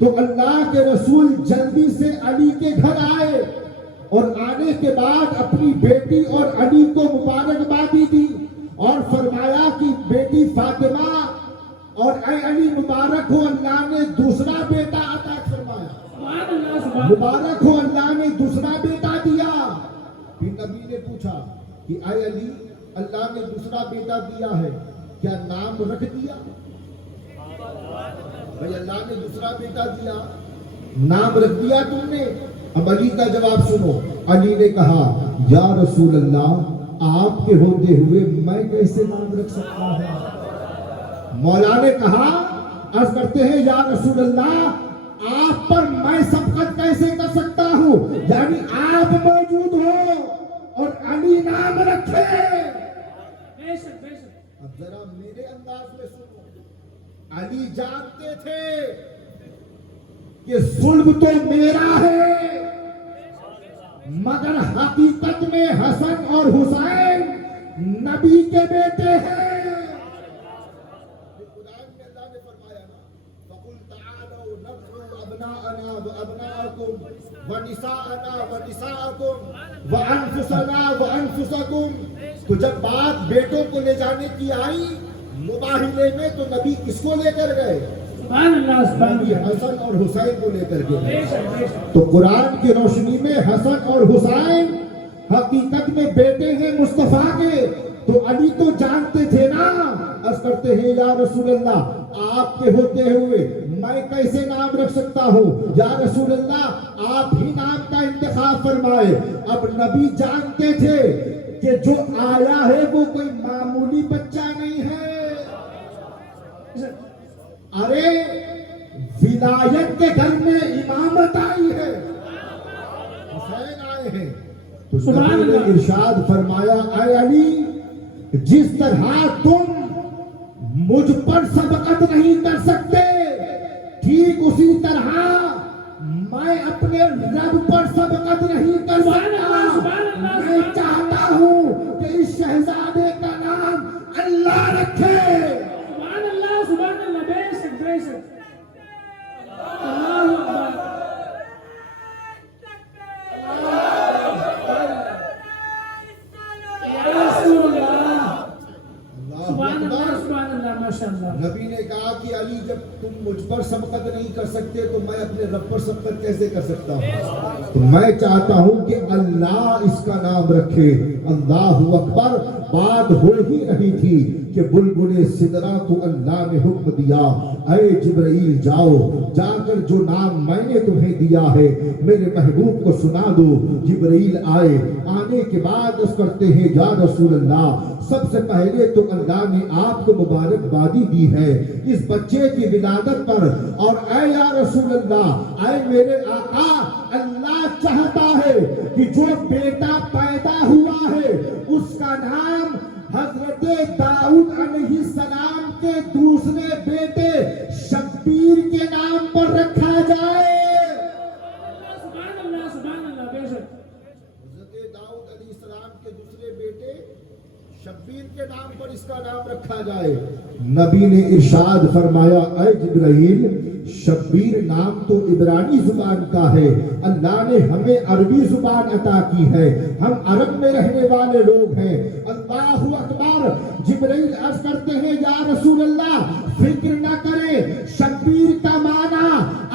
تو اللہ کے رسول جلدی سے علی کے گھر آئے اور آنے کے بعد اپنی بیٹی اور علی کو مبارکبادی دی اور فرمایا کہ بیٹی فاطمہ اور اے علی مبارک ہو، اللہ نے دوسرا بیٹا عطا فرمایا. سبحان اللہ سبحان اللہ. مبارک ہو اللہ نے دوسرا بیٹا دیا. پھر نبی نے پوچھا کہ اے علی اللہ نے دوسرا بیٹا دیا ہے، کیا نام رکھ دیا؟ بھئی اللہ نے دوسرا بیٹا دیا، نام رکھ دیا تم نے؟ اب علی کا جواب سنو. علی نے کہا یا رسول اللہ آپ کے ہوتے ہوئے میں کیسے نام رکھ سکتا ہوں؟ مولا نے کہا عرض کرتے ہیں یا رسول اللہ آپ پر میں سبقت کیسے کر سکتا ہوں؟ یعنی آپ موجود ہو اور علی نام رکھے. بے شک بے شک. اب ذرا میرے انداز میں سنو. علی جانتے تھے کہ ظلم تو میرا ہے، مگر حقیقت میں حسن اور حسین نبی کے بیٹے ہیں. تو جب بات بیٹوں کو لے جانے کی آئی مباہلے میں تو نبی کس کو لے کر گئے؟ سبحان اللہ سبحان نبی اللہ. حسن اور حسین کو لے کر بے گئے. شک بے شک. تو قرآن کی روشنی میں حسن اور حسین حقیقت میں بیٹے ہیں مصطفیٰ کے. تو علی تو جانتے تھے نا. عرض کرتے ہیں یا رسول اللہ آپ کے ہوتے ہوئے میں کیسے نام رکھ سکتا ہوں؟ یا رسول اللہ آپ ہی نام کا انتخاب فرمائے. اب نبی جانتے تھے کہ جو آیا ہے وہ کوئی معمولی بچہ نہیں ہے. ارے ولایت کے گھر میں امامت آئی ہے، حسین آئے ہیں، تو نبی نے ارشاد فرمایا اے علی جس طرح تم مجھ پر سبقت نہیں کر سکتے ٹھیک اسی طرح میں اپنے رب پر سبقت نہیں کر سکتا۔ میں چاہتا ہوں کہ اس شہزادے کا نام اللہ رکھے۔ سبحان اللہ، بے شک بے شک، اللہ اکبر، یا رسول اللہ، سبحان اللہ سبحان اللہ، ماشاء اللہ۔ نبی نے کہا کہ علی جب تم مجھ پر سبقت نہیں کر سکتے تو میں اپنے رب پر سبقت کیسے کر سکتا ہوں؟ تو میں چاہتا ہوں کہ اللہ اس کا نام رکھے۔ اللہ اکبر۔ بات ہو ہی رہی تھی کہ بلبل سدرا کو اللہ نے حکم دیا اے جبرائیل جاؤ جا کر جو نام میں نے تمہیں دیا ہے میرے محبوب کو سنا دو۔ جبرائیل آئے، آنے کے بعد اس کرتے ہیں یا رسول اللہ سب سے پہلے تو اللہ نے آپ کو مبارکبادی دی ہے اس بچے کی ولادت پر، اور اے یا رسول اللہ اے میرے آقا اللہ چاہتا ہے کہ جو بیٹا پیدا ہوا ہے اس کا نام حضرت داؤد علیہ السلام کے دوسرے بیٹے شبیر کے نام پر رکھا جائے۔ سبحان اللہ سبحان اللہ، بے شک۔ حضرت داؤد علیہ السلام کے دوسرے بیٹے شبیر کے نام پر اس کا نام رکھا جائے۔ نبی نے ارشاد فرمایا اے جبرائیل شبیر نام تو عبرانی زبان کا ہے، اللہ نے ہمیں عربی زبان عطا کی ہے، ہم عرب میں رہنے والے لوگ ہیں۔ اللہ اکبر۔ جبرائیل عرض کرتے ہیں یا رسول اللہ فکر نہ کریں، شبیر کا معنی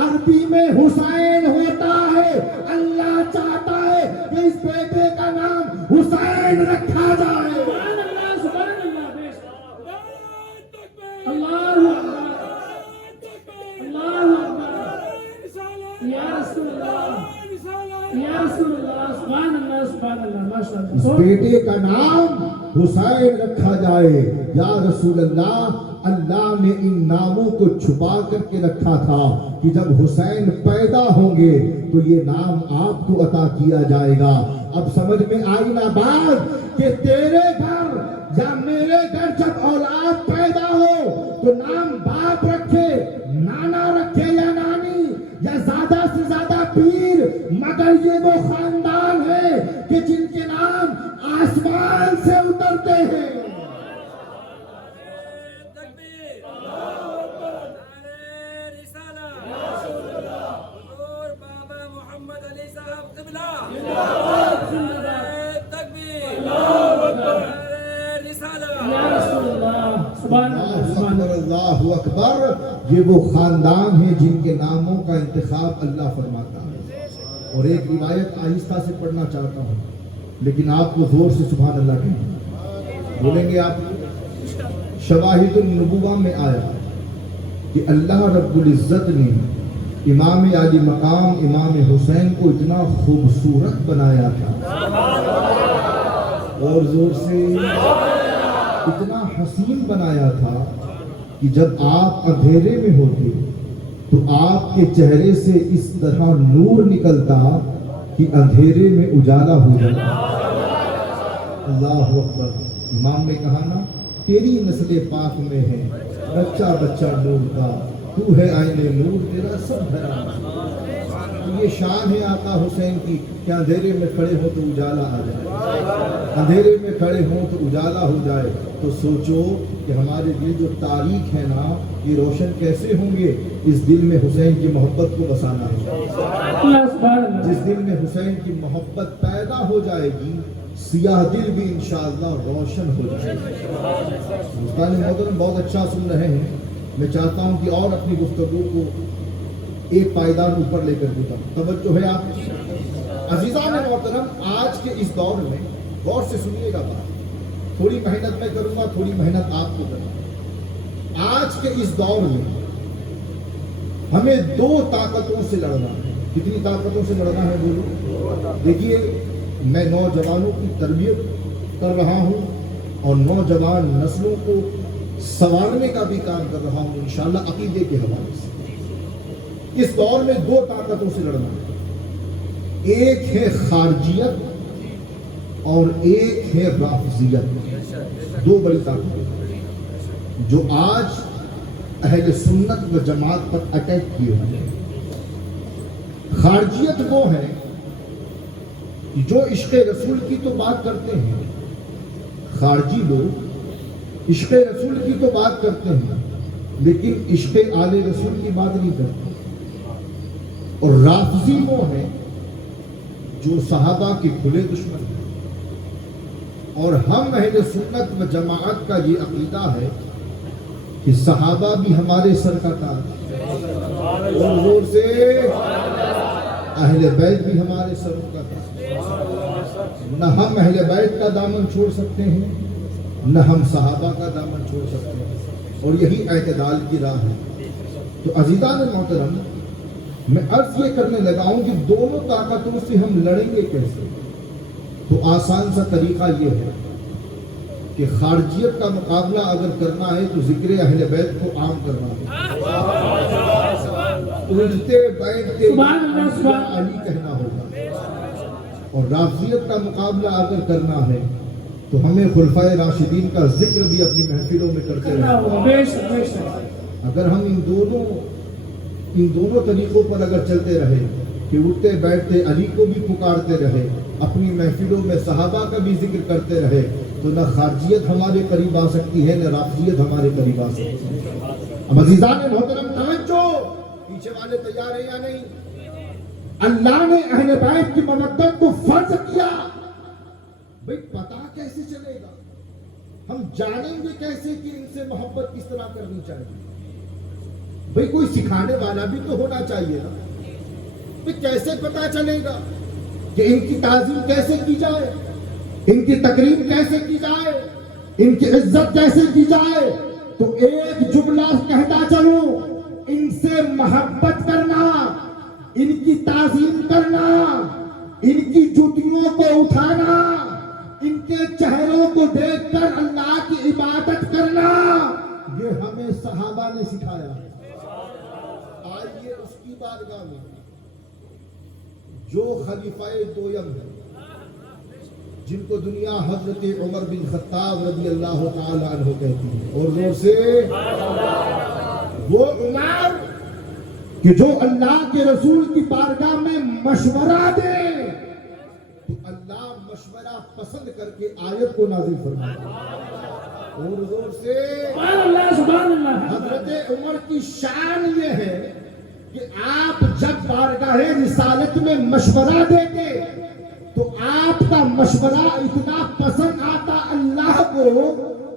عربی میں حسین ہوتا ہے، اللہ چاہتا ہے کہ اس بیٹے کا نام حسین رکھا جائے۔ سبحان اللہ سبحان اللہ، بے شک، اللہ اکبر اللہ اکبر، یا رسول اللہ یا رسول اللہ، سبحان اللہ سبحان اللہ، ماشاء اس اللہ۔ بیٹے کا نام حسین رکھا جائے۔ یا رسول اللہ اللہ نے ان ناموں کو چھپا کر کے رکھا تھا کہ جب حسین پیدا ہوں گے تو یہ نام آپ کو عطا کیا جائے گا۔ اب سمجھ میں آئی نا بات کہ تیرے گھر یا میرے گھر جب اولاد پیدا ہو تو نام باپ رکھے، نانا رکھے یا نانی یا زیادہ سے زیادہ پیر، مگر یہ وہ خاندان ہے کہ جن کے نام آسمان سے اترتے ہیں۔ اللہ اکبر۔ یہ وہ خاندان ہیں جن کے ناموں کا انتخاب اللہ فرماتا ہے۔ اور ایک روایت آہستہ سے پڑھنا چاہتا ہوں لیکن آپ کو زور سے سبحان اللہ کہیں بولیں گے آپ۔ شواہد النبوہ میں آیا کہ اللہ رب العزت نے امام علی مقام امام حسین کو اتنا خوبصورت بنایا تھا، اور زور سے اتنا حسین بنایا تھا کہ جب آپ اندھیرے میں ہوتے تو آپ کے چہرے سے اس طرح نور نکلتا کہ اندھیرے میں اجالا ہو جاتا۔ اللہ اکبر۔ امام نے کہا نا تیری نسل پاک میں ہے بچہ بچہ نور کا، تو ہے آئینے نور تیرا سب حیران۔ یہ شان ہے آقا حسین کی کہ اندھیرے میں کھڑے ہو تو اجالا آ جائے، اندھیرے میں کھڑے ہوں تو اجالا ہو جائے۔ تو سوچو کہ ہمارے دل جو تاریک ہے نا یہ روشن کیسے ہوں گے؟ اس دل میں حسین کی محبت کو بسانا ہے۔ جس دل میں حسین کی محبت پیدا ہو جائے گی سیاہ دل بھی انشاءاللہ روشن ہو جائے گا۔ دوستان محترم بہت اچھا سن رہے ہیں، میں چاہتا ہوں کہ اور اپنی گفتگو کو ایک پائیدان اوپر لے کر دیتا ہوں۔ توجہ ہے آپ کی عزیزان محترم، آج کے اس دور میں غور سے سنیے گا بات، تھوڑی محنت میں کروں گا، تھوڑی محنت آپ کو کرنا۔ آج کے اس دور میں ہمیں دو طاقتوں سے لڑنا ہے۔ کتنی طاقتوں سے لڑنا ہے بولو؟ دیکھیے میں نوجوانوں کی تربیت کر رہا ہوں اور نوجوان نسلوں کو سنوارنے کا بھی کام کر رہا ہوں انشاءاللہ عقیدے کے حوالے سے۔ اس دور میں دو طاقتوں سے لڑنا ہے، ایک ہے خارجیت اور ایک ہے رافضیت، دو بڑی طاقتیں جو آج اہل سنت و جماعت پر اٹیک کیے ہوئے ہیں۔ خارجیت وہ ہے جو عشق رسول کی تو بات کرتے ہیں، خارجی لوگ عشق رسول کی تو بات کرتے ہیں لیکن عشق آل رسول کی بات نہیں کرتے، اور رافضی وہ ہے جو صحابہ کے کھلے دشمن ہیں۔ اور ہم اہل سنت و جماعت کا یہ عقیدہ ہے کہ صحابہ بھی ہمارے سر کا تاج، اور زور سے اہل بیت بھی ہمارے سروں کا تاج، نہ ہم اہل بیت کا دامن چھوڑ سکتے ہیں نہ ہم صحابہ کا دامن چھوڑ سکتے ہیں، اور یہی اعتدال کی راہ ہے۔ تو عزیزان محترم، میں عرض یہ کرنے لگا ہوں کہ دونوں طاقتوں سے ہم لڑیں گے کیسے؟ تو آسان سا طریقہ یہ ہے کہ خارجیت کا مقابلہ اگر کرنا ہے تو ذکر اہل بیت کو عام کرنا ہے، اٹھتے بیٹھتے علی کہنا ہوگا، اور رافضیت کا مقابلہ اگر کرنا ہے تو ہمیں خلفائے راشدین کا ذکر بھی اپنی محفلوں میں کرتے رہے۔ اگر ہم ان دونوں طریقوں پر اگر چلتے رہے کہ اٹھتے بیٹھتے علی کو بھی پکارتے رہے، اپنی محفلوں میں صحابہ کا بھی ذکر کرتے رہے، تو نہ خارجیت ہمارے قریب آ سکتی ہے نہ رافضیت ہمارے قریب آ سکتی ہے۔ اب عزیزان محترم توجہ، پیچھے والے تیار ہیں یا نہیں؟ اللہ نے اہل بیت کی مودت کو فرض کیا، بھئی پتہ کیسے چلے گا؟ ہم جانیں گے کیسے کہ ان سے محبت کس طرح کرنی چاہیے؟ بھئی کوئی سکھانے والا بھی تو ہونا چاہیے نا۔ بھئی کیسے پتہ چلے گا کہ ان کی تعظیم کیسے کی جائے، ان کی تکریم کیسے کی جائے، ان کی عزت کیسے کی جائے؟ تو ایک جملہ کہتا چلوں، ان سے محبت کرنا، ان کی تعظیم کرنا، ان کی جوتیوں کو اٹھانا، ان کے چہروں کو دیکھ کر اللہ کی عبادت کرنا، یہ ہمیں صحابہ نے سکھایا ہے۔ آئیے اس کی بارگاہ میں جو خلیفہ دویم ہے، جن کو دنیا حضرت عمر بن خطاب رضی اللہ تعالی عنہ کہتی ہے، اور زور سے وہ عمر کہ جو اللہ کے رسول کی بارگاہ میں مشورہ دے تو اللہ مشورہ پسند کر کے آیت کو نازل فرماتا ہے، اور زور سے سبحان اللہ۔ حضرت عمر کی شان یہ ہے کہ آپ جب بارگاہ رسالت میں مشورہ دیں گے تو آپ کا مشورہ اتنا پسند آتا اللہ کو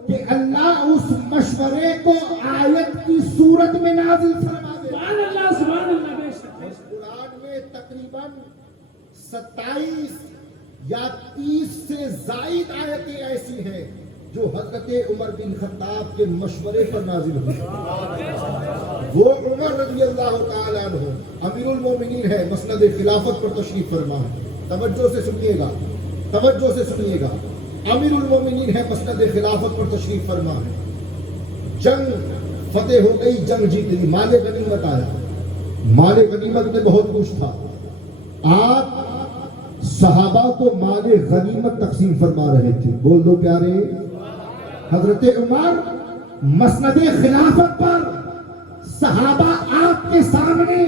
کہ اللہ اس مشورے کو آیت کی صورت میں نازل فرما دے۔ سبحان اللہ، سبحان اللہ، بے شک۔ اس قرآن میں تقریباً 27 یا 30 سے زائد آیتیں ایسی ہیں جو حضرت عمر بن خطاب کے مشورے پر نازل ہوئی۔ وہ عمر رضی اللہ تعالیٰ عنہ امیر المومنین ہے، مسند خلافت پر تشریف فرما ہے۔ توجہ سے سنیے گا، توجہ سے سنیے گا، امیر المومنین ہے، مسند خلافت پر تشریف فرما ہے۔ جنگ فتح ہو گئی، جنگ جیت لی، مال غنیمت آیا، مال غنیمت میں بہت کچھ تھا۔ آپ صحابہ کو مال غنیمت تقسیم فرما رہے تھے، بول دو پیارے۔ حضرت عمر مسند خلافت پر، صحابہ آپ کے سامنے،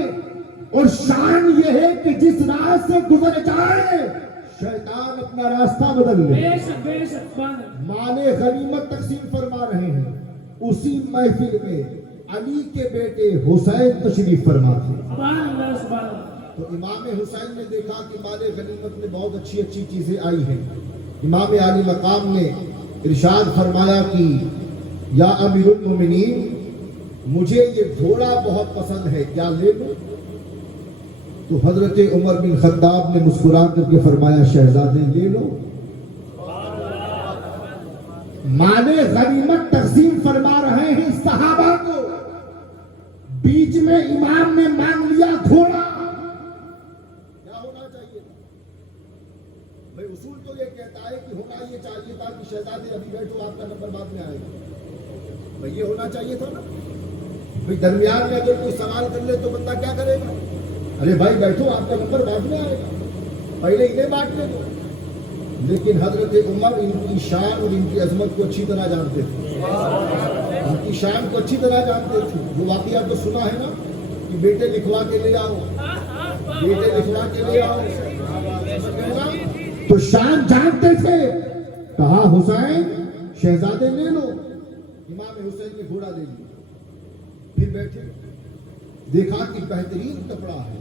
اور شان یہ ہے کہ جس راہ سے گزر جائے شیطان اپنا راستہ بدل لے۔ بے شک، بے شک، سبحان اللہ۔ مال غنیمت تقسیم فرما رہے ہیں، اسی محفل میں علی کے بیٹے حسین تشریف فرما تھے۔ سبحان اللہ، سبحان اللہ۔ تو امام حسین نے دیکھا کہ مال غنیمت میں بہت اچھی اچھی چیزیں آئی ہیں۔ امام عالی مقام نے ارشاد فرمایا کہ یا امیر المومنین، مجھے یہ گھوڑا بہت پسند ہے، کیا لے لوں؟ تو حضرت عمر بن خطاب نے مسکرا کر کے فرمایا شہزادے لے لو۔ مال غنیمت تقسیم فرما رہے ہیں صحابہ کو، بیچ میں امام نے مانگ لیا گھوڑا۔ کیا ہونا چاہیے تھا بھائی؟ اصول تو یہ کہتا ہے کہ ہونا یہ چاہیے تھا کہ شہزادے ابھی بیٹھو، آپ کا نمبر بعد میں آئے گا، بھائی یہ ہونا چاہیے تھا نا۔ بھئی درمیان میں اگر کوئی سوال کر لے تو بندہ کیا کرے گا؟ ارے بھائی بیٹھو، آپ کا نمبر بعد میں آئے گا، پہلے انہیں بانٹنے دو۔ لیکن حضرت عمر ان کی شان اور ان کی عظمت کو اچھی طرح جانتے تھے، ان کی شان کو اچھی طرح جانتے تھے۔ وہ واقعہ تو سنا ہے نا کہ بیٹے لکھوا کے لے آؤ، بیٹے لکھوا کے لے آؤ، تو شان جانتے تھے۔ کہا حسین شہزادے لے لو، امام حسین نے گھوڑا دے لیا، پھر بیٹھے، دیکھا کہ بہترین کپڑا ہے،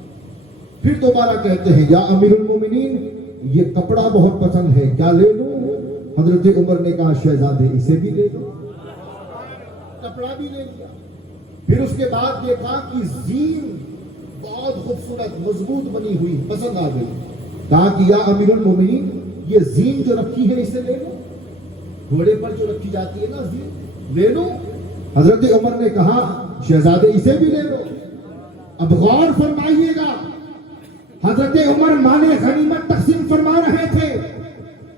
پھر دوبارہ کہتے ہیں یا امیر المومنین یہ کپڑا بہت پسند ہے، کیا لے لوں؟ حضرت عمر نے کہا شہزادے اسے بھی لے لو، کپڑا بھی لے لیا۔ پھر اس کے بعد دیکھا کہ زین بہت خوبصورت مضبوط بنی ہوئی پسند آ گئی، کہا کہ یا امیر المومنین یہ زین جو رکھی ہے اسے لے لو، گھوڑے پر جو رکھی جاتی ہے نا زین، لے لو۔ حضرت عمر نے کہا شہزادے اسے بھی لے لو۔ اب غور فرمائیے گا، حضرت عمر مال غنیمت تقسیم فرما رہے تھے،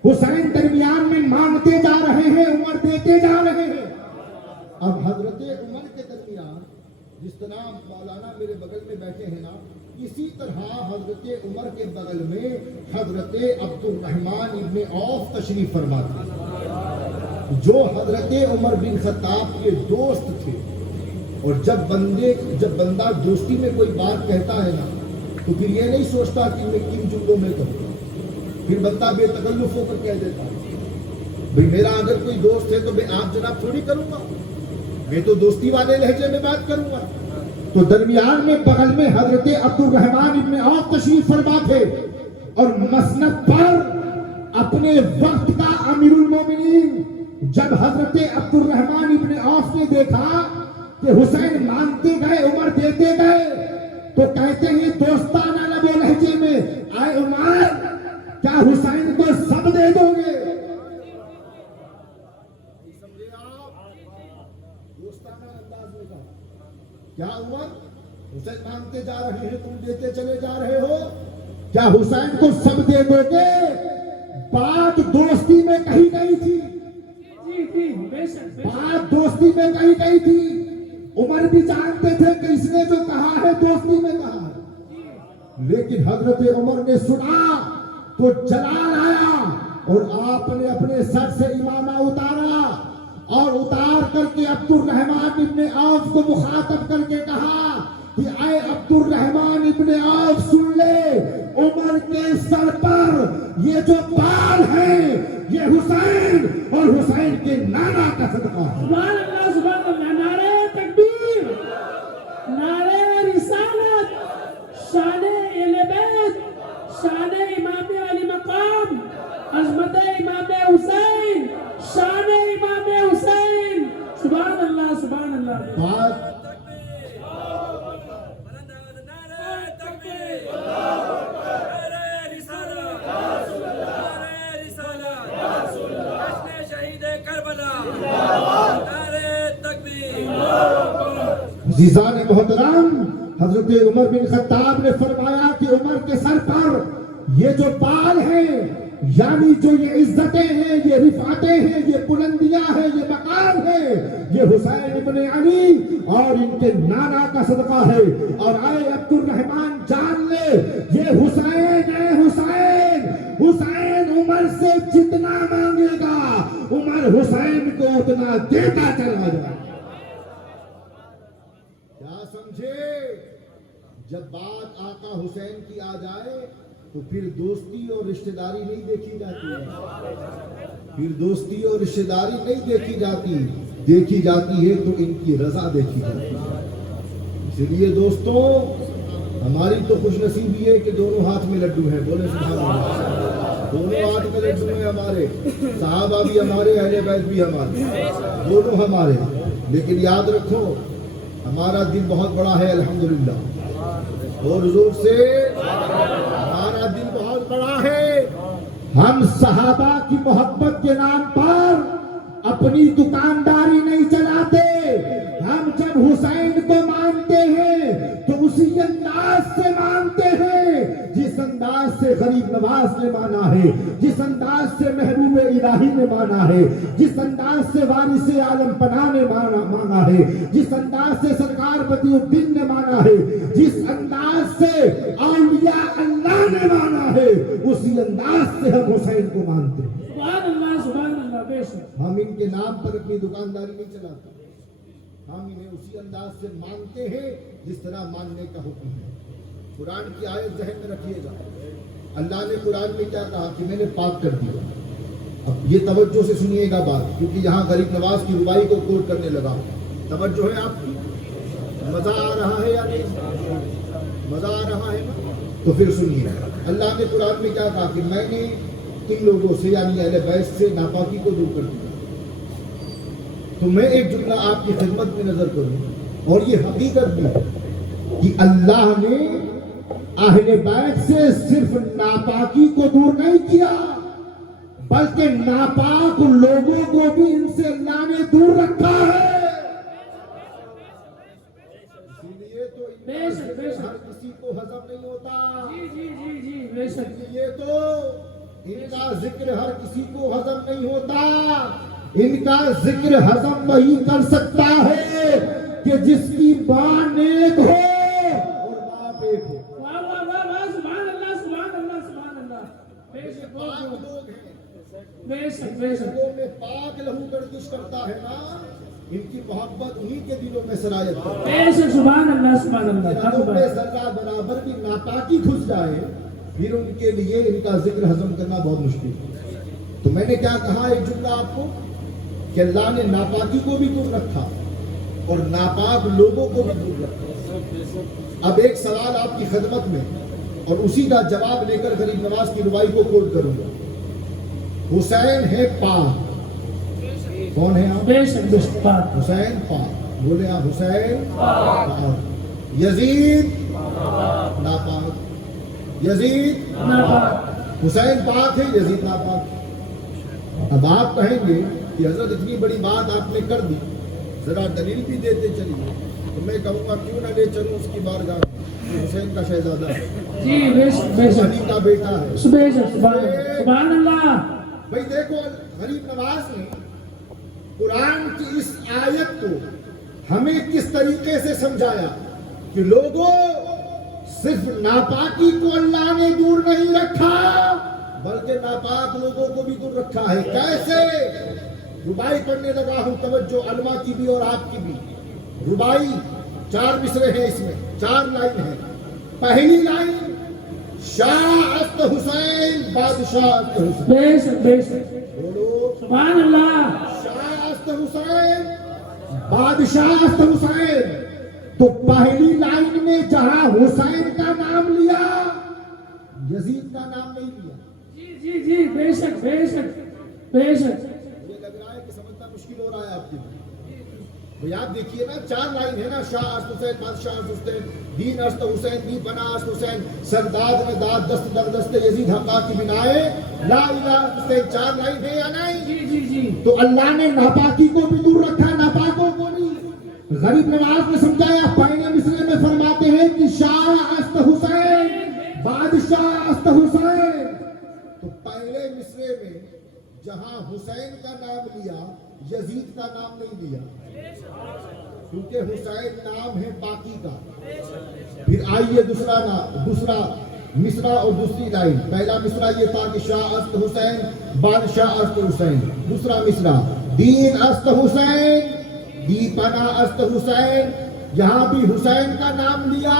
حسین درمیان میں مانگتے جا رہے ہیں، عمر دیتے جا رہے ہیں۔ اب حضرت عمر کے درمیان جس طرح مولانا میرے بغل میں بیٹھے ہیں نا، اسی طرح حضرت عمر کے بغل میں حضرت عبد الرحمن ابن عوف تشریف فرما تھے، جو حضرت عمر بن خطاب کے دوست تھے۔ اور جب بندہ دوستی میں کوئی بات کہتا ہے نا تو پھر یہ نہیں سوچتا کہ میں کن جملوں میں کہوں، پھر بندہ بے تکلف ہو کر کہہ دیتا ہے بھئی میرا اگر کوئی دوست ہے تو میں آپ جناب تھوڑی کروں گا، میں تو دوستی والے لہجے میں بات کروں گا۔ تو درمیان میں بغل میں حضرت عبد الرحمن ابن عوف تشریف فرما تھے، اور مسند پر اپنے وقت کا امیر المومنین جب حضرت عبد الرحمن ابن عوف نے دیکھا کہ حسین مانگتے گئے عمر دیتے گئے، تو کہتے ہیں دوستانہ لب و لہجے میں آئے عمر کیا حسین کو سب دے دو گے؟ سمجھے آپ؟ دوستانہ انداز میں کہا کیا عمر حسین مانگتے جا رہے ہیں تم دیتے چلے جا رہے ہو، کیا حسین کو سب دے دو گے؟ بات دوستی میں کہی گئی تھی، بات دوستی میں کہی گئی تھی۔ عمر بھی جانتے تھے کہ اس نے جو کہا ہے دوستی میں کہا ہے، لیکن حضرت عمر نے سنا تو جلال آیا، اور آپ نے اپنے سر سے امامہ اتارا، اور اتار کر کے عبد الرحمن ابن عوف کو مخاطب کر کے کہا کہ اے عبد الرحمن ابن عوف سن لے، عمر کے سر پر یہ جو بال ہے یہ حسین اور حسین کے نانا کا صدقہ ہے۔ سبحان اللہ، سبحان اللہ، نعرہ تکبیر، نعرہ رسالت، شان اہل بیت، شان امام علی مقام، عظمت امام حسین، شان امام حسین، سبحان اللہ، سبحان اللہ۔ بات عزیزان محترم، حضرت عمر بن خطاب نے فرمایا کہ عمر کے سر پر یہ جو بال ہیں، یعنی جو یہ عزتیں ہیں، یہ رفعتیں ہیں، یہ بلندیاں ہیں، یہ مقام ہے، یہ حسین ابن علی اور ان کے نانا کا صدقہ ہے۔ اور اے عبد الرحمن جان لے، یہ حسین ہے، حسین، حسین عمر سے جتنا مانگے گا عمر حسین کو اتنا دیتا چلا جائے گا۔ کیا سمجھے؟ جب بات آقا حسین کی آ جائے تو پھر دوستی اور رشتہ داری نہیں دیکھی جاتی ہے، پھر دوستی اور رشتہ داری نہیں دیکھی جاتی، دیکھی جاتی ہے تو ان کی رضا دیکھی جاتی ہے۔ اس لیے دوستوں، ہماری تو خوش نصیبی ہے کہ دونوں ہاتھ میں لڈو ہیں، بولے سبحان اللہ، دونوں ہاتھ میں لڈو ہیں ہمارے، صحابہ بھی ہمارے، اہل بیت بھی ہمارے، دونوں ہمارے۔ لیکن یاد رکھو ہمارا دل بہت بڑا ہے الحمدللہ، اور حضور سے ہمارا دل بہت بڑا ہے۔ ہم صحابہ کی محبت کے نام پر اپنی دکانداری نہیں چلاتے، ہم جب حسین کو مانتے ہیں تو اسی انداز سے مانتے ہیں جس انداز سے غریب نواز نے مانا ہے، جس انداز سے محبوب الہی نے مانا ہے، جس انداز سے وارث عالم پناہ نے مانا ہے، جس انداز سے سرکار بدیع الدین نے مانا ہے، جس انداز سے اولیاء اللہ نے مانا ہے، اسی انداز سے ہم حسین کو مانتے ہیں۔ سبحان اللہ بے شک۔ ہم ان کے نام پر اپنی دکانداری نہیں چلاتے، ہم انہیں اسی انداز سے مانتے ہیں جس طرح ماننے کا حکم ہے۔ قرآن کی آیت ذہن میں رکھیے گا، اللہ نے قرآن میں کیا کہا کہ میں نے پاک کر دیا۔ اب یہ توجہ سے سنیے گا بات، کیونکہ یہاں غریب نواز کی ربائی کو کوٹ کرنے لگا۔ توجہ ہے آپ کی؟ مزہ آ رہا ہے یا نہیں؟ مزہ آ رہا ہے نا؟ تو پھر سنیے، اللہ نے قرآن میں کیا کہا کہ میں نے ان لوگوں سے یعنی اہل بیت سے ناپاکی کو دور کر دیا۔ تو میں ایک جملہ آپ کی خدمت میں نظر کروں، اور یہ حقیقت بھی ہے کہ اللہ نے اہل بیت سے صرف ناپاکی کو دور نہیں کیا، بلکہ ناپاک لوگوں کو بھی ان سے اللہ نے دور رکھا ہے۔ اسی لیے تو ہر کسی کو ہضم نہیں ہوتا، اسی لیے تو ان کا ذکر ہر کسی کو ہضم نہیں ہوتا۔ ان کا ذکر ہضم وہی کر سکتا ہے کہ جس کی ماں نیک ہو اور باپ ایک ہو۔ سبحان اللہ سبحان اللہ سبحان اللہ بے شک۔ پاک لوگ ہیں، بے شک بے شک۔ دلوں میں پاک لہو گردش کرتا ہے نا، ان کی محبت انہی کے دلوں میں سرایت کرتی ہے۔ بے شک سبحان اللہ سبحان اللہ۔ دلوں میں ذرہ برابر بھی ناپاکی گھس جائے پھر ان کے لیے ان کا ذکر ہضم کرنا بہت مشکل ہے۔ تو میں نے کیا کہا ایک جملہ آپ کو کہ اللہ نے ناپاکی کو بھی دور رکھا اور ناپاک لوگوں کو بھی دور رکھا۔ اب ایک سوال آپ کی خدمت میں، اور اسی کا جواب لے کر غریب نواز کی ربائی کو کوٹ کروں گا۔ حسین ہے پاک، کون ہے آپ؟ بے شک بے شک پاک۔ حسین پاک، بولے آپ حسین پاک۔ یزید ناپاک، یزید ناپاک۔ حسین پاک ہے، یزید ناپاک۔ اب آپ کہیں گے کہ حضرت اتنی بڑی بات آپ نے کر دی، ذرا دلیل بھی دیتے چلیے۔ تو میں کہوں گا کیوں نہ لے چلوں اس کی بارگاہ میں، حسین کا شہزادہ ہے، جی بے شک بے شک۔ علی کا بیٹا ہے۔ بے شک سبحان اللہ سبحان اللہ۔ بھائی دیکھو غریب نواز نے قرآن کی اس آیت کو ہمیں کس طریقے سے سمجھایا کہ لوگوں صرف ناپاکی کو اللہ نے دور نہیں رکھا بلکہ ناپاک لوگوں کو بھی دور رکھا ہے۔ کیسے؟ ربائی پڑھنے لگا ہوں، توجہ علماء کی بھی اور آپ کی بھی۔ ربائی 4 مصرے ہیں، اس میں 4 لائن ہیں۔ پہلی لائن شاہ است حسین بادشاہ است حسین، بے شک بے شک بولو سبحان اللہ۔ شاہ است حسین بادشاہ است حسین۔ تو پہلی لائن میں جہاں حسین کا نام لیا یزید کا نام نہیں لیا۔ جی جی جی بے شک بے شک بے شک۔ یہ لگ رہا ہے کہ سمجھنا مشکل ہو رہا ہے آپ کے لیے۔ بھئی آپ دیکھیے نا 4 لائن ہے نا، شاہ است حسین بادشاہ است حسین، دین است حسین دی پناہ است حسین، سرداد میں داد دست در دست یزید حقا کی بنائے لا الہ حسین۔ 4 لائن ہے یا نہیں؟ جی جی جی۔ تو اللہ نے ناپاکی کو بھی دور رکھا، ناپاکوں کو نہیں۔ غریب نواز نے سمجھایا، پہلے مصرے میں فرماتے ہیں کہ شاہ است حسین بادشاہ است حسین۔ تو پہلے مصرے میں جہاں حسین کا نام لیا یزید کا نام نہیں لیا، کیونکہ حسین نام ہے باقی کا۔ پھر آئیے دوسرا مصرع اور دوسری لائن۔ پہلا مصرع یہ تھا کہ شاہ است حسین بادشاہ است حسین۔ دوسرا مصرع دین است حسین دی پناہ است حسین۔ یہاں بھی حسین کا نام لیا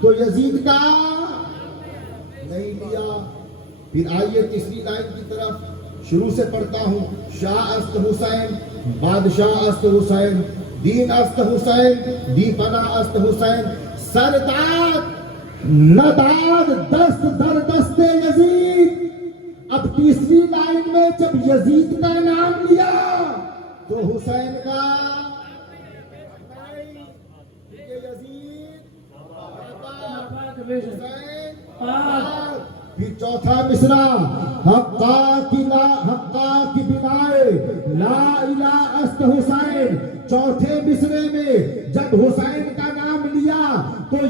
تو یزید کا نہیں لیا۔ پھر آئیے تیسری لائن کی طرف، شروع سے پڑھتا ہوں۔ شاہ است حسین بادشاہ است حسین، دین است حسین دی پناہ است حسین، سرداد نداد دست در دست یزید۔ اب تیسری لائن میں جب یزید کا نام لیا تو حسین کا پھر چوتھا مصرع حقا کی بنائے لا الہ است حسین۔ چوتھے مصرے میں جب حسین کا نام لیا تو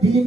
3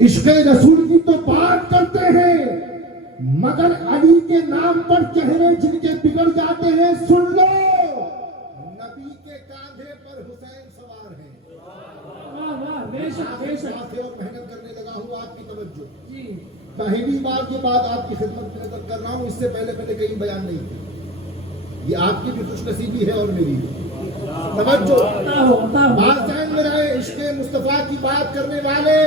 عشق رسول کی تو بات کرتے ہیں مگر علی کے نام پر چہرے جن کے بگڑ جاتے ہیں سن لو نبی کے کاندھے پر حسین سوار ہیں واہ واہ بے شک بے شک بات ہے اور محنت کرنے لگا ہوں آپ کی توجہ جی پہلی بار کے بعد آپ کی خدمت میں نظر کر رہا ہوں اس سے پہلے کہیں بیان نہیں تھا یہ آپ کی بھی خوش نصیبی ہے اور میری بھی توجہ عطا ہو بات ذہن میں رہے عشق مصطفیٰ کی بات کرنے والے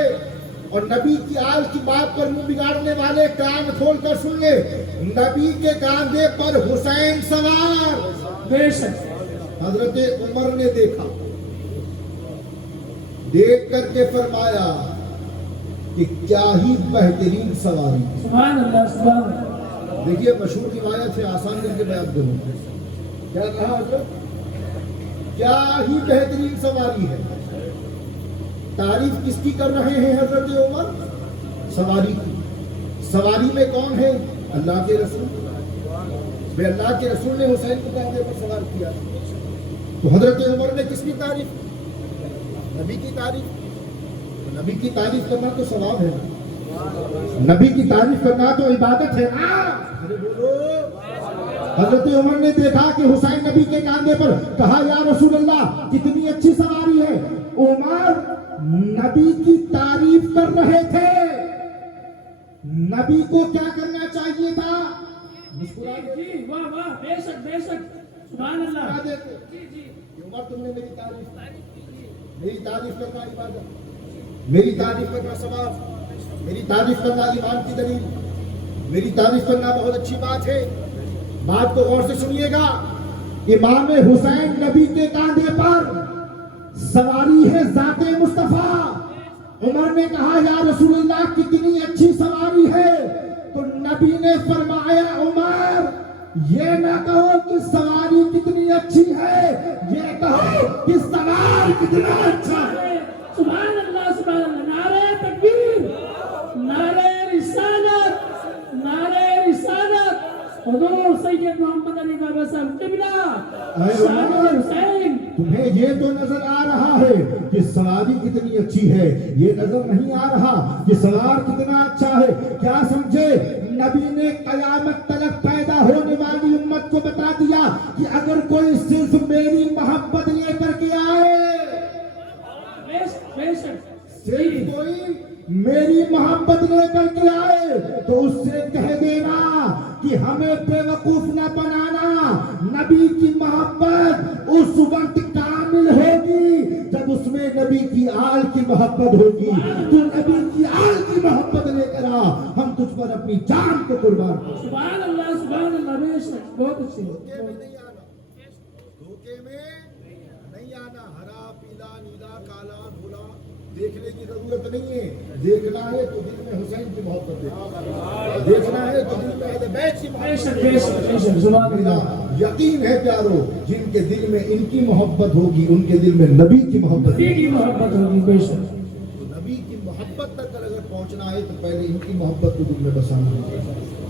اور نبی کی آل کی بات پر منہ بگاڑنے والے کان کھول کر سن لے نبی کے کاندھے پر حسین سوار بے شک حضرت عمر نے دیکھا دیکھ کر کے فرمایا کہ کیا ہی بہترین سواری سبحان اللہ سبحان اللہ دیکھیے مشہور روایت ہے آسان کر کے بیان کروں کیا کہا حضرت کیا ہی بہترین سواری ہے تعریف کس کی کر رہے ہیں حضرت عمر سواری کی سواری میں کون ہے اللہ کے رسول بے اللہ کے رسول نے حسین کو کاندھے پر سوار کیا تو حضرت عمر نے کس کی تعریف کی نبی کی تعریف نبی کی تعریف کرنا تو ثواب ہے نبی کی تعریف کرنا تو عبادت ہے حضرت عمر نے دیکھا کہ حسین نبی کے کاندھے پر کہا یا رسول اللہ کتنی اچھی سواری ہے عمر نبی کی تعریف کر رہے تھے نبی کو کیا کرنا چاہیے تھا جی واہ واہ بے شک سبحان اللہ جی جی عمر تم نے میری تعریف کرنا عبادت میری تعریف کرنا ثواب میری تعریف کرنا ایمان کی دلیل میری تعریف کرنا بہت اچھی بات ہے بات کو غور سے سنیے گا امام حسین نبی کے کاندھے پر سواری ہے ذات مصطفیٰ عمر نے کہا یا رسول اللہ کتنی اچھی سواری ہے تو نبی نے فرمایا عمر یہ نہ کہو کہ سواری کتنی اچھی ہے یہ کہو کہ سوار کتنا اچھا ہے سبحان اللہ نعرہ تکبیر نعرہ رسالت حضور سید محمد علی بابا صاحب قبلہ شاہ حسین تمہیں یہ تو نظر آ رہا ہے کہ سواری کتنی اچھی ہے یہ نظر نہیں آ رہا کہ سوار کتنا اچھا ہے کیا سمجھے نبی نے قیامت تلک پیدا ہونے والی امت کو بتا دیا کہ اگر کوئی صرف میری محبت لے کر کے آئے صرف کوئی میری محبت لے کر کے آئے تو اس سے کہہ دینا کہ ہمیں بے وقوف نہ بنانا نبی کی محبت اس وقت کامل ہوگی جب اس میں نبی کی آل کی محبت ہوگی تو نبی کی آل کی محبت لے کر آ ہم تجھ پر اپنی جان کو قربان کریں سبحان اللہ بے شک بہت اچھی دھوکے میں نہیں آنا ہرا پیلا نیلا کالا بھولا دیکھنے کی ضرورت نہیں ہے دیکھنا ہے تو دل میں حسین کی محبت دیکھنا ہے تو دل میں اہل بیت کی محبت یقین ہے پیارو جن کے دل میں ان کی محبت ہوگی ان کے دل میں نبی کی محبت ہوگی بے شک تو نبی کی محبت تک اگر پہنچنا ہے تو پہلے ان کی محبت کو دل میں بسانا ہے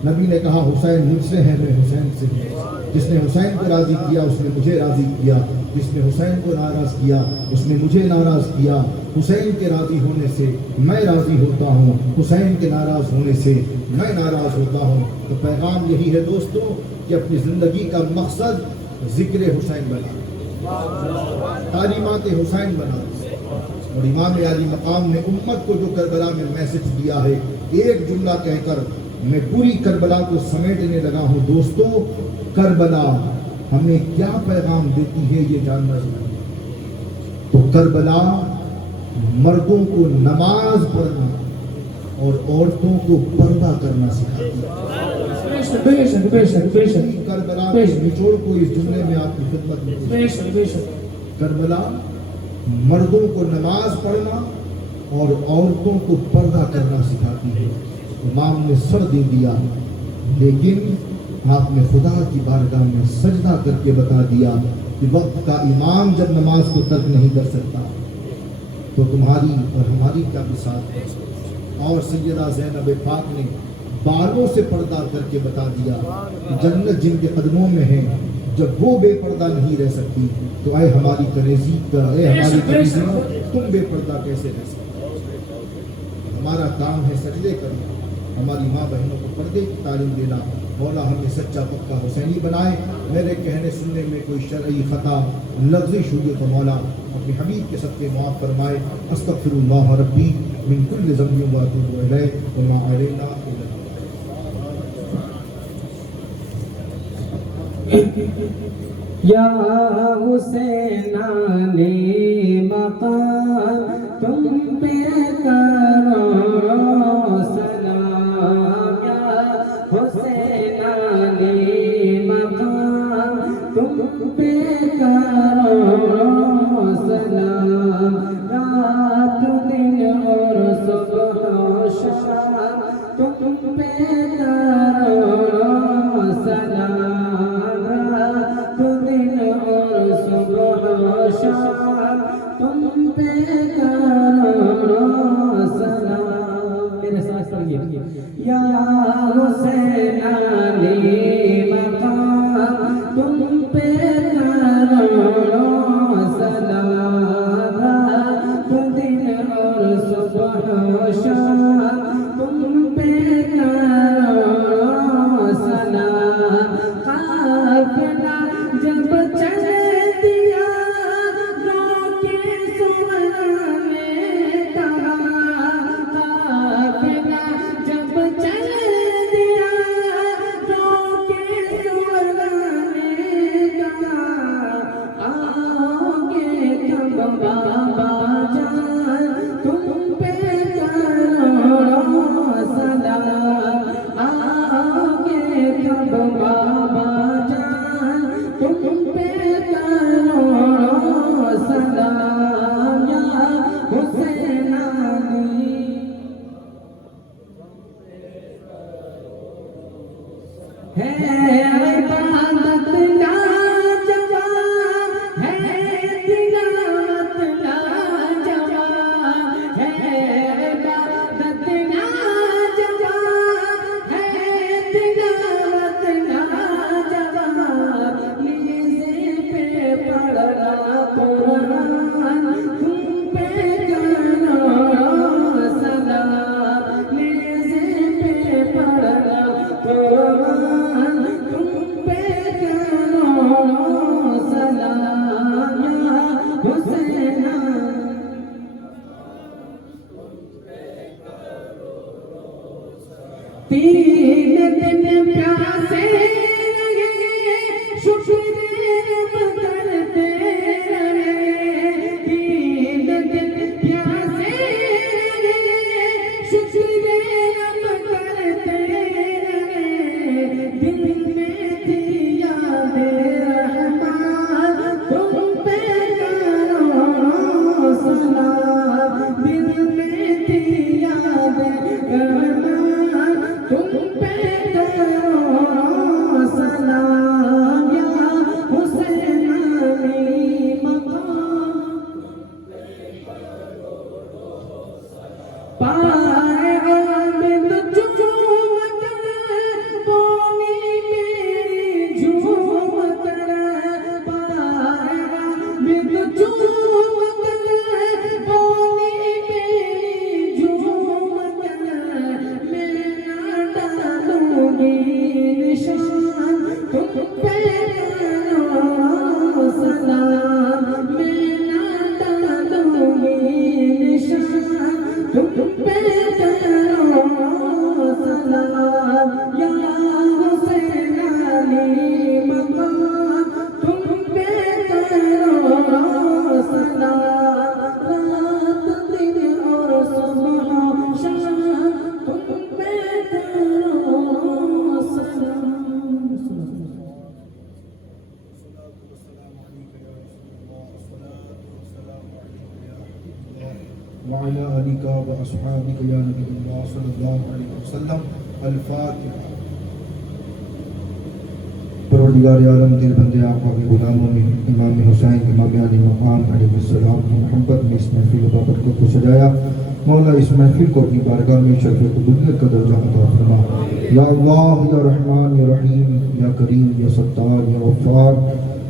نبی نے کہا حسین مجھ سے ہے میں حسین سے ہوں جس نے حسین کو راضی کیا اس نے مجھے راضی کیا جس نے حسین کو ناراض کیا اس نے مجھے ناراض کیا حسین کے راضی ہونے سے میں راضی ہوتا ہوں حسین کے ناراض ہونے سے میں ناراض ہوتا ہوں تو پیغام یہی ہے دوستوں کہ اپنی زندگی کا مقصد ذکر حسین بنا تعلیمات حسین بنا اور امام علی مقام نے امت کو جو کربلا میں میسج دیا ہے ایک جملہ کہہ کر میں پوری کربلا کو سمیٹنے لگا ہوں دوستوں کربلا ہمیں کیا پیغام دیتی ہے یہ جاننا چاہیے تو کربلا مردوں کو نماز پڑھنا اور عورتوں کو پردہ کرنا سکھاتی ہے کربلا کے نچوڑ کو اس جملے میں آپ کی خدمت میں کربلا مردوں کو نماز پڑھنا اور عورتوں کو پردہ کرنا سکھاتی ہے امام نے سر دے دیا لیکن آپ نے خدا کی بارگاہ میں سجدہ کر کے بتا دیا کہ وقت کا امام جب نماز کو ترک نہیں کر سکتا تو تمہاری اور ہماری کیا مثال ہے اور سیدہ زینب پاک نے بالوں سے پردہ کر کے بتا دیا کہ جنت جن کے قدموں میں ہے جب وہ بے پردہ نہیں رہ سکتی تو اے ہماری کلیزی کا اے ہماری کلیزیوں تم بے پردہ کیسے رہ سکتے ہمارا کام ہے سجدے کرنا، ہماری ماں بہنوں کو پردے کی تعلیم دینا۔ مولا ہمیں سچا پکا حسینی بنائے۔ میرے کہنے سننے میں کوئی شرعی خطا لغزش ہوئی تو مولا اپنے حبیب کے صدقے معاف فرمائے۔ استغفر اللہ ربی من کل ذنب واتوب الیہ وما علینا الا یا حسینان مقام تم پہ کرو سلام، یا حسینان مقام تم پہ کرو سلام، رات دن اور صبح و شام تم پہ کرو سلام، رات دن اور صبح و شام تم پہ کرو سلام۔ میرے ساتھ پڑھیے، یا حسینان مقام تم پہ کرو سلام، رات دن اور صبح و شام تم پہ کرو سلام۔ قافلہ جب چل دیا روکے سونا میں کہا، قافلہ جب چل دیا روکے سونا میں کہا، آؤ گے کب بابا جان تم پہ کرو سلام، آؤ گے کب بابا جان تم پہ کرو سلام، یا حسینانی۔ ہے عبادت لاجواب، ہے تلاوت لاجواب، ہے عبادت لاجواب، ہے تلاوت لاجواب، نیزے پہ پڑھنا قرآن تم پہ کرو سلام، نیزے پہ پڑھنا قرآن تم پہ کرو سلام، یا حسینان۔ تین دن پیاسے رہے شکر رب کرتے رہے، تین دن پیاسے رہے شکر رب کرتے رہے، دل میں تھی یاد رحمان تم پہ کرو سلام، دل میں تھی یاد رحمان تم پہ کرو سلام، یا حسینانی مقام پائے عابد جھوم کر بونی میری جھوم کر، پائے عابد جھوم کر بونی میری جھوم کر، میں نہ ڈالوں گی نشان تم پہ کرو سلام، میں نہ ڈالوں گی نشان تم پہ کرو سلام، یا حسینانی مقام تم پہ کرو سلام، رات دن اور صبح و شام تم پہ کرو سلام۔ وعلى آلك وأصحابك يا نبي الله صلى الله عليه وسلم۔ الفاتحہ۔ پروردگار عالم دل بندے آقا کے غلاموں میں امام حسین امام علی مقام علیہ السلام کی محبت میں اس محفل و برکت کو سجایا۔ مولا اس محفل کو اپنی بارگاہ میں شرف قبولیت کا درجہ عطا فرما۔ یا اللہ یا رحمان یا رحیم یا کریم یا ستار یا غفار،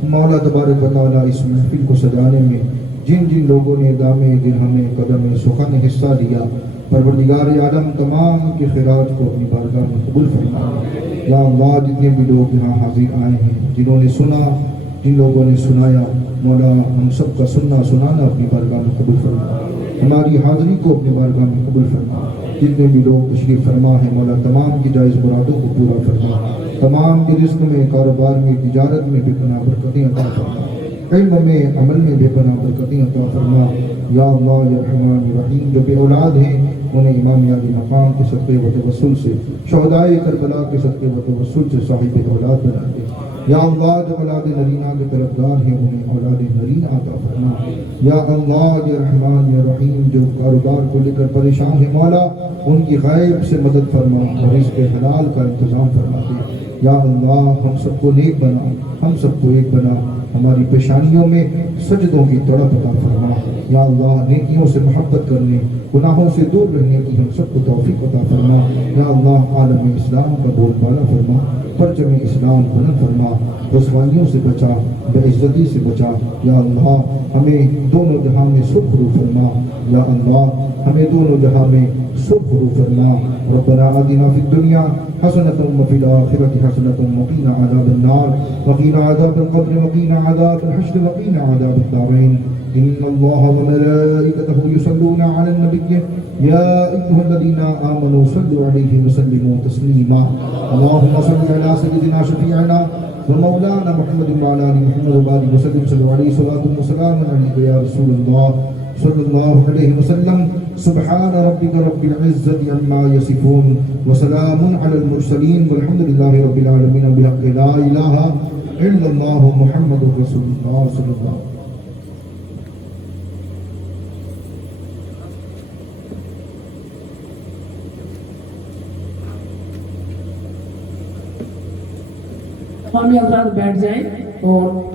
مولا تبارک و تعالیٰ اس محفل کو سجانے میں جن جن لوگوں نے دامِ درہم قدم سخن حصہ لیا، پروردگار عالم تمام کے خیرات کو اپنی بارگاہ میں قبول فرما۔ یا اللہ جتنے بھی لوگ یہاں حاضر آئے ہیں، جنہوں نے سنا، جن لوگوں نے سنایا، مولا ہم سب کا سننا سنانا اپنی بارگاہ میں قبول فرما، ہماری حاضری کو اپنی بارگاہ میں قبول فرما۔ جتنے بھی لوگ تشریف فرما ہے مولا تمام کی جائز مرادوں کو پورا فرما، تمام کے رزق میں، کاروبار میں، تجارت میں بے پناہ برکتیں عطا فرما، علم میں، عمل میں بے پناہ برکتیں عطا فرما۔ یا اللہ یا رحمان یا رحیم، جو بے اولاد ہیں انہیں امام علی مقام کے صدقے و توسل سے، شہدائے کربلا کے صدقے و توسل سے صاحب اولاد بنا دے۔ یا اللہ جو اولاد نرینہ کے طلبگار ہیں انہیں اولاد نرینہ عطا فرما۔ یا اللہ یا رحمان یا رحیم، جو کاروبار کو لے کر پریشان ہیں مولا ان کی غیب سے مدد فرما اور رزق حلال کا انتظام فرما دے۔ یا اللہ ہم سب کو نیک بنا، ہم سب کو ایک بنا، ہماری پیشانیوں میں سجدوں کی تڑپ عطا فرما۔ یا اللہ نیکیوں سے محبت کرنے، گناہوں سے دور رہنے کی ہم سب کو توفیق عطا فرما۔ یا اللہ عالم اسلام کا بول بالا فرما، پرچم اسلام بلند فرما، رسوائیوں سے بچا، بے عزتی سے بچا۔ یا اللہ ہمیں دونوں جہاں میں سرخ رو فرما، یا اللہ ہمیں دونوں جہاں میں سرخ رو فرما۔ ربنا آتنا فی الدنیا حسنۃ وفی الآخرۃ حسنۃ وقنا عذاب النار وقنا عذاب القبر وقنا عذاب الحشر وقنا عذاب الدارین۔ ان اللہ وملائکتہ یصلون علی النبی یا ایھا الذین آمنوا صلوا علیہ وسلموا تسلیما۔ اللهم صل علی سیدنا شفیعنا ومولانا محمد وعلى آل محمد وبارك وسلم صلوا علیہ صلاۃ وسلام علیک یا رسول اللہ صلی اللہ علیہ وسلم۔ سبحان ربک رب العزة عما یصفون وسلام علی المرسلین والحمد للہ رب العالمین بحق لا الہ الا اللہ محمد رسول اللہ صلی اللہ علیہ وسلم۔ ہم حضرات بیٹھ جائیں اور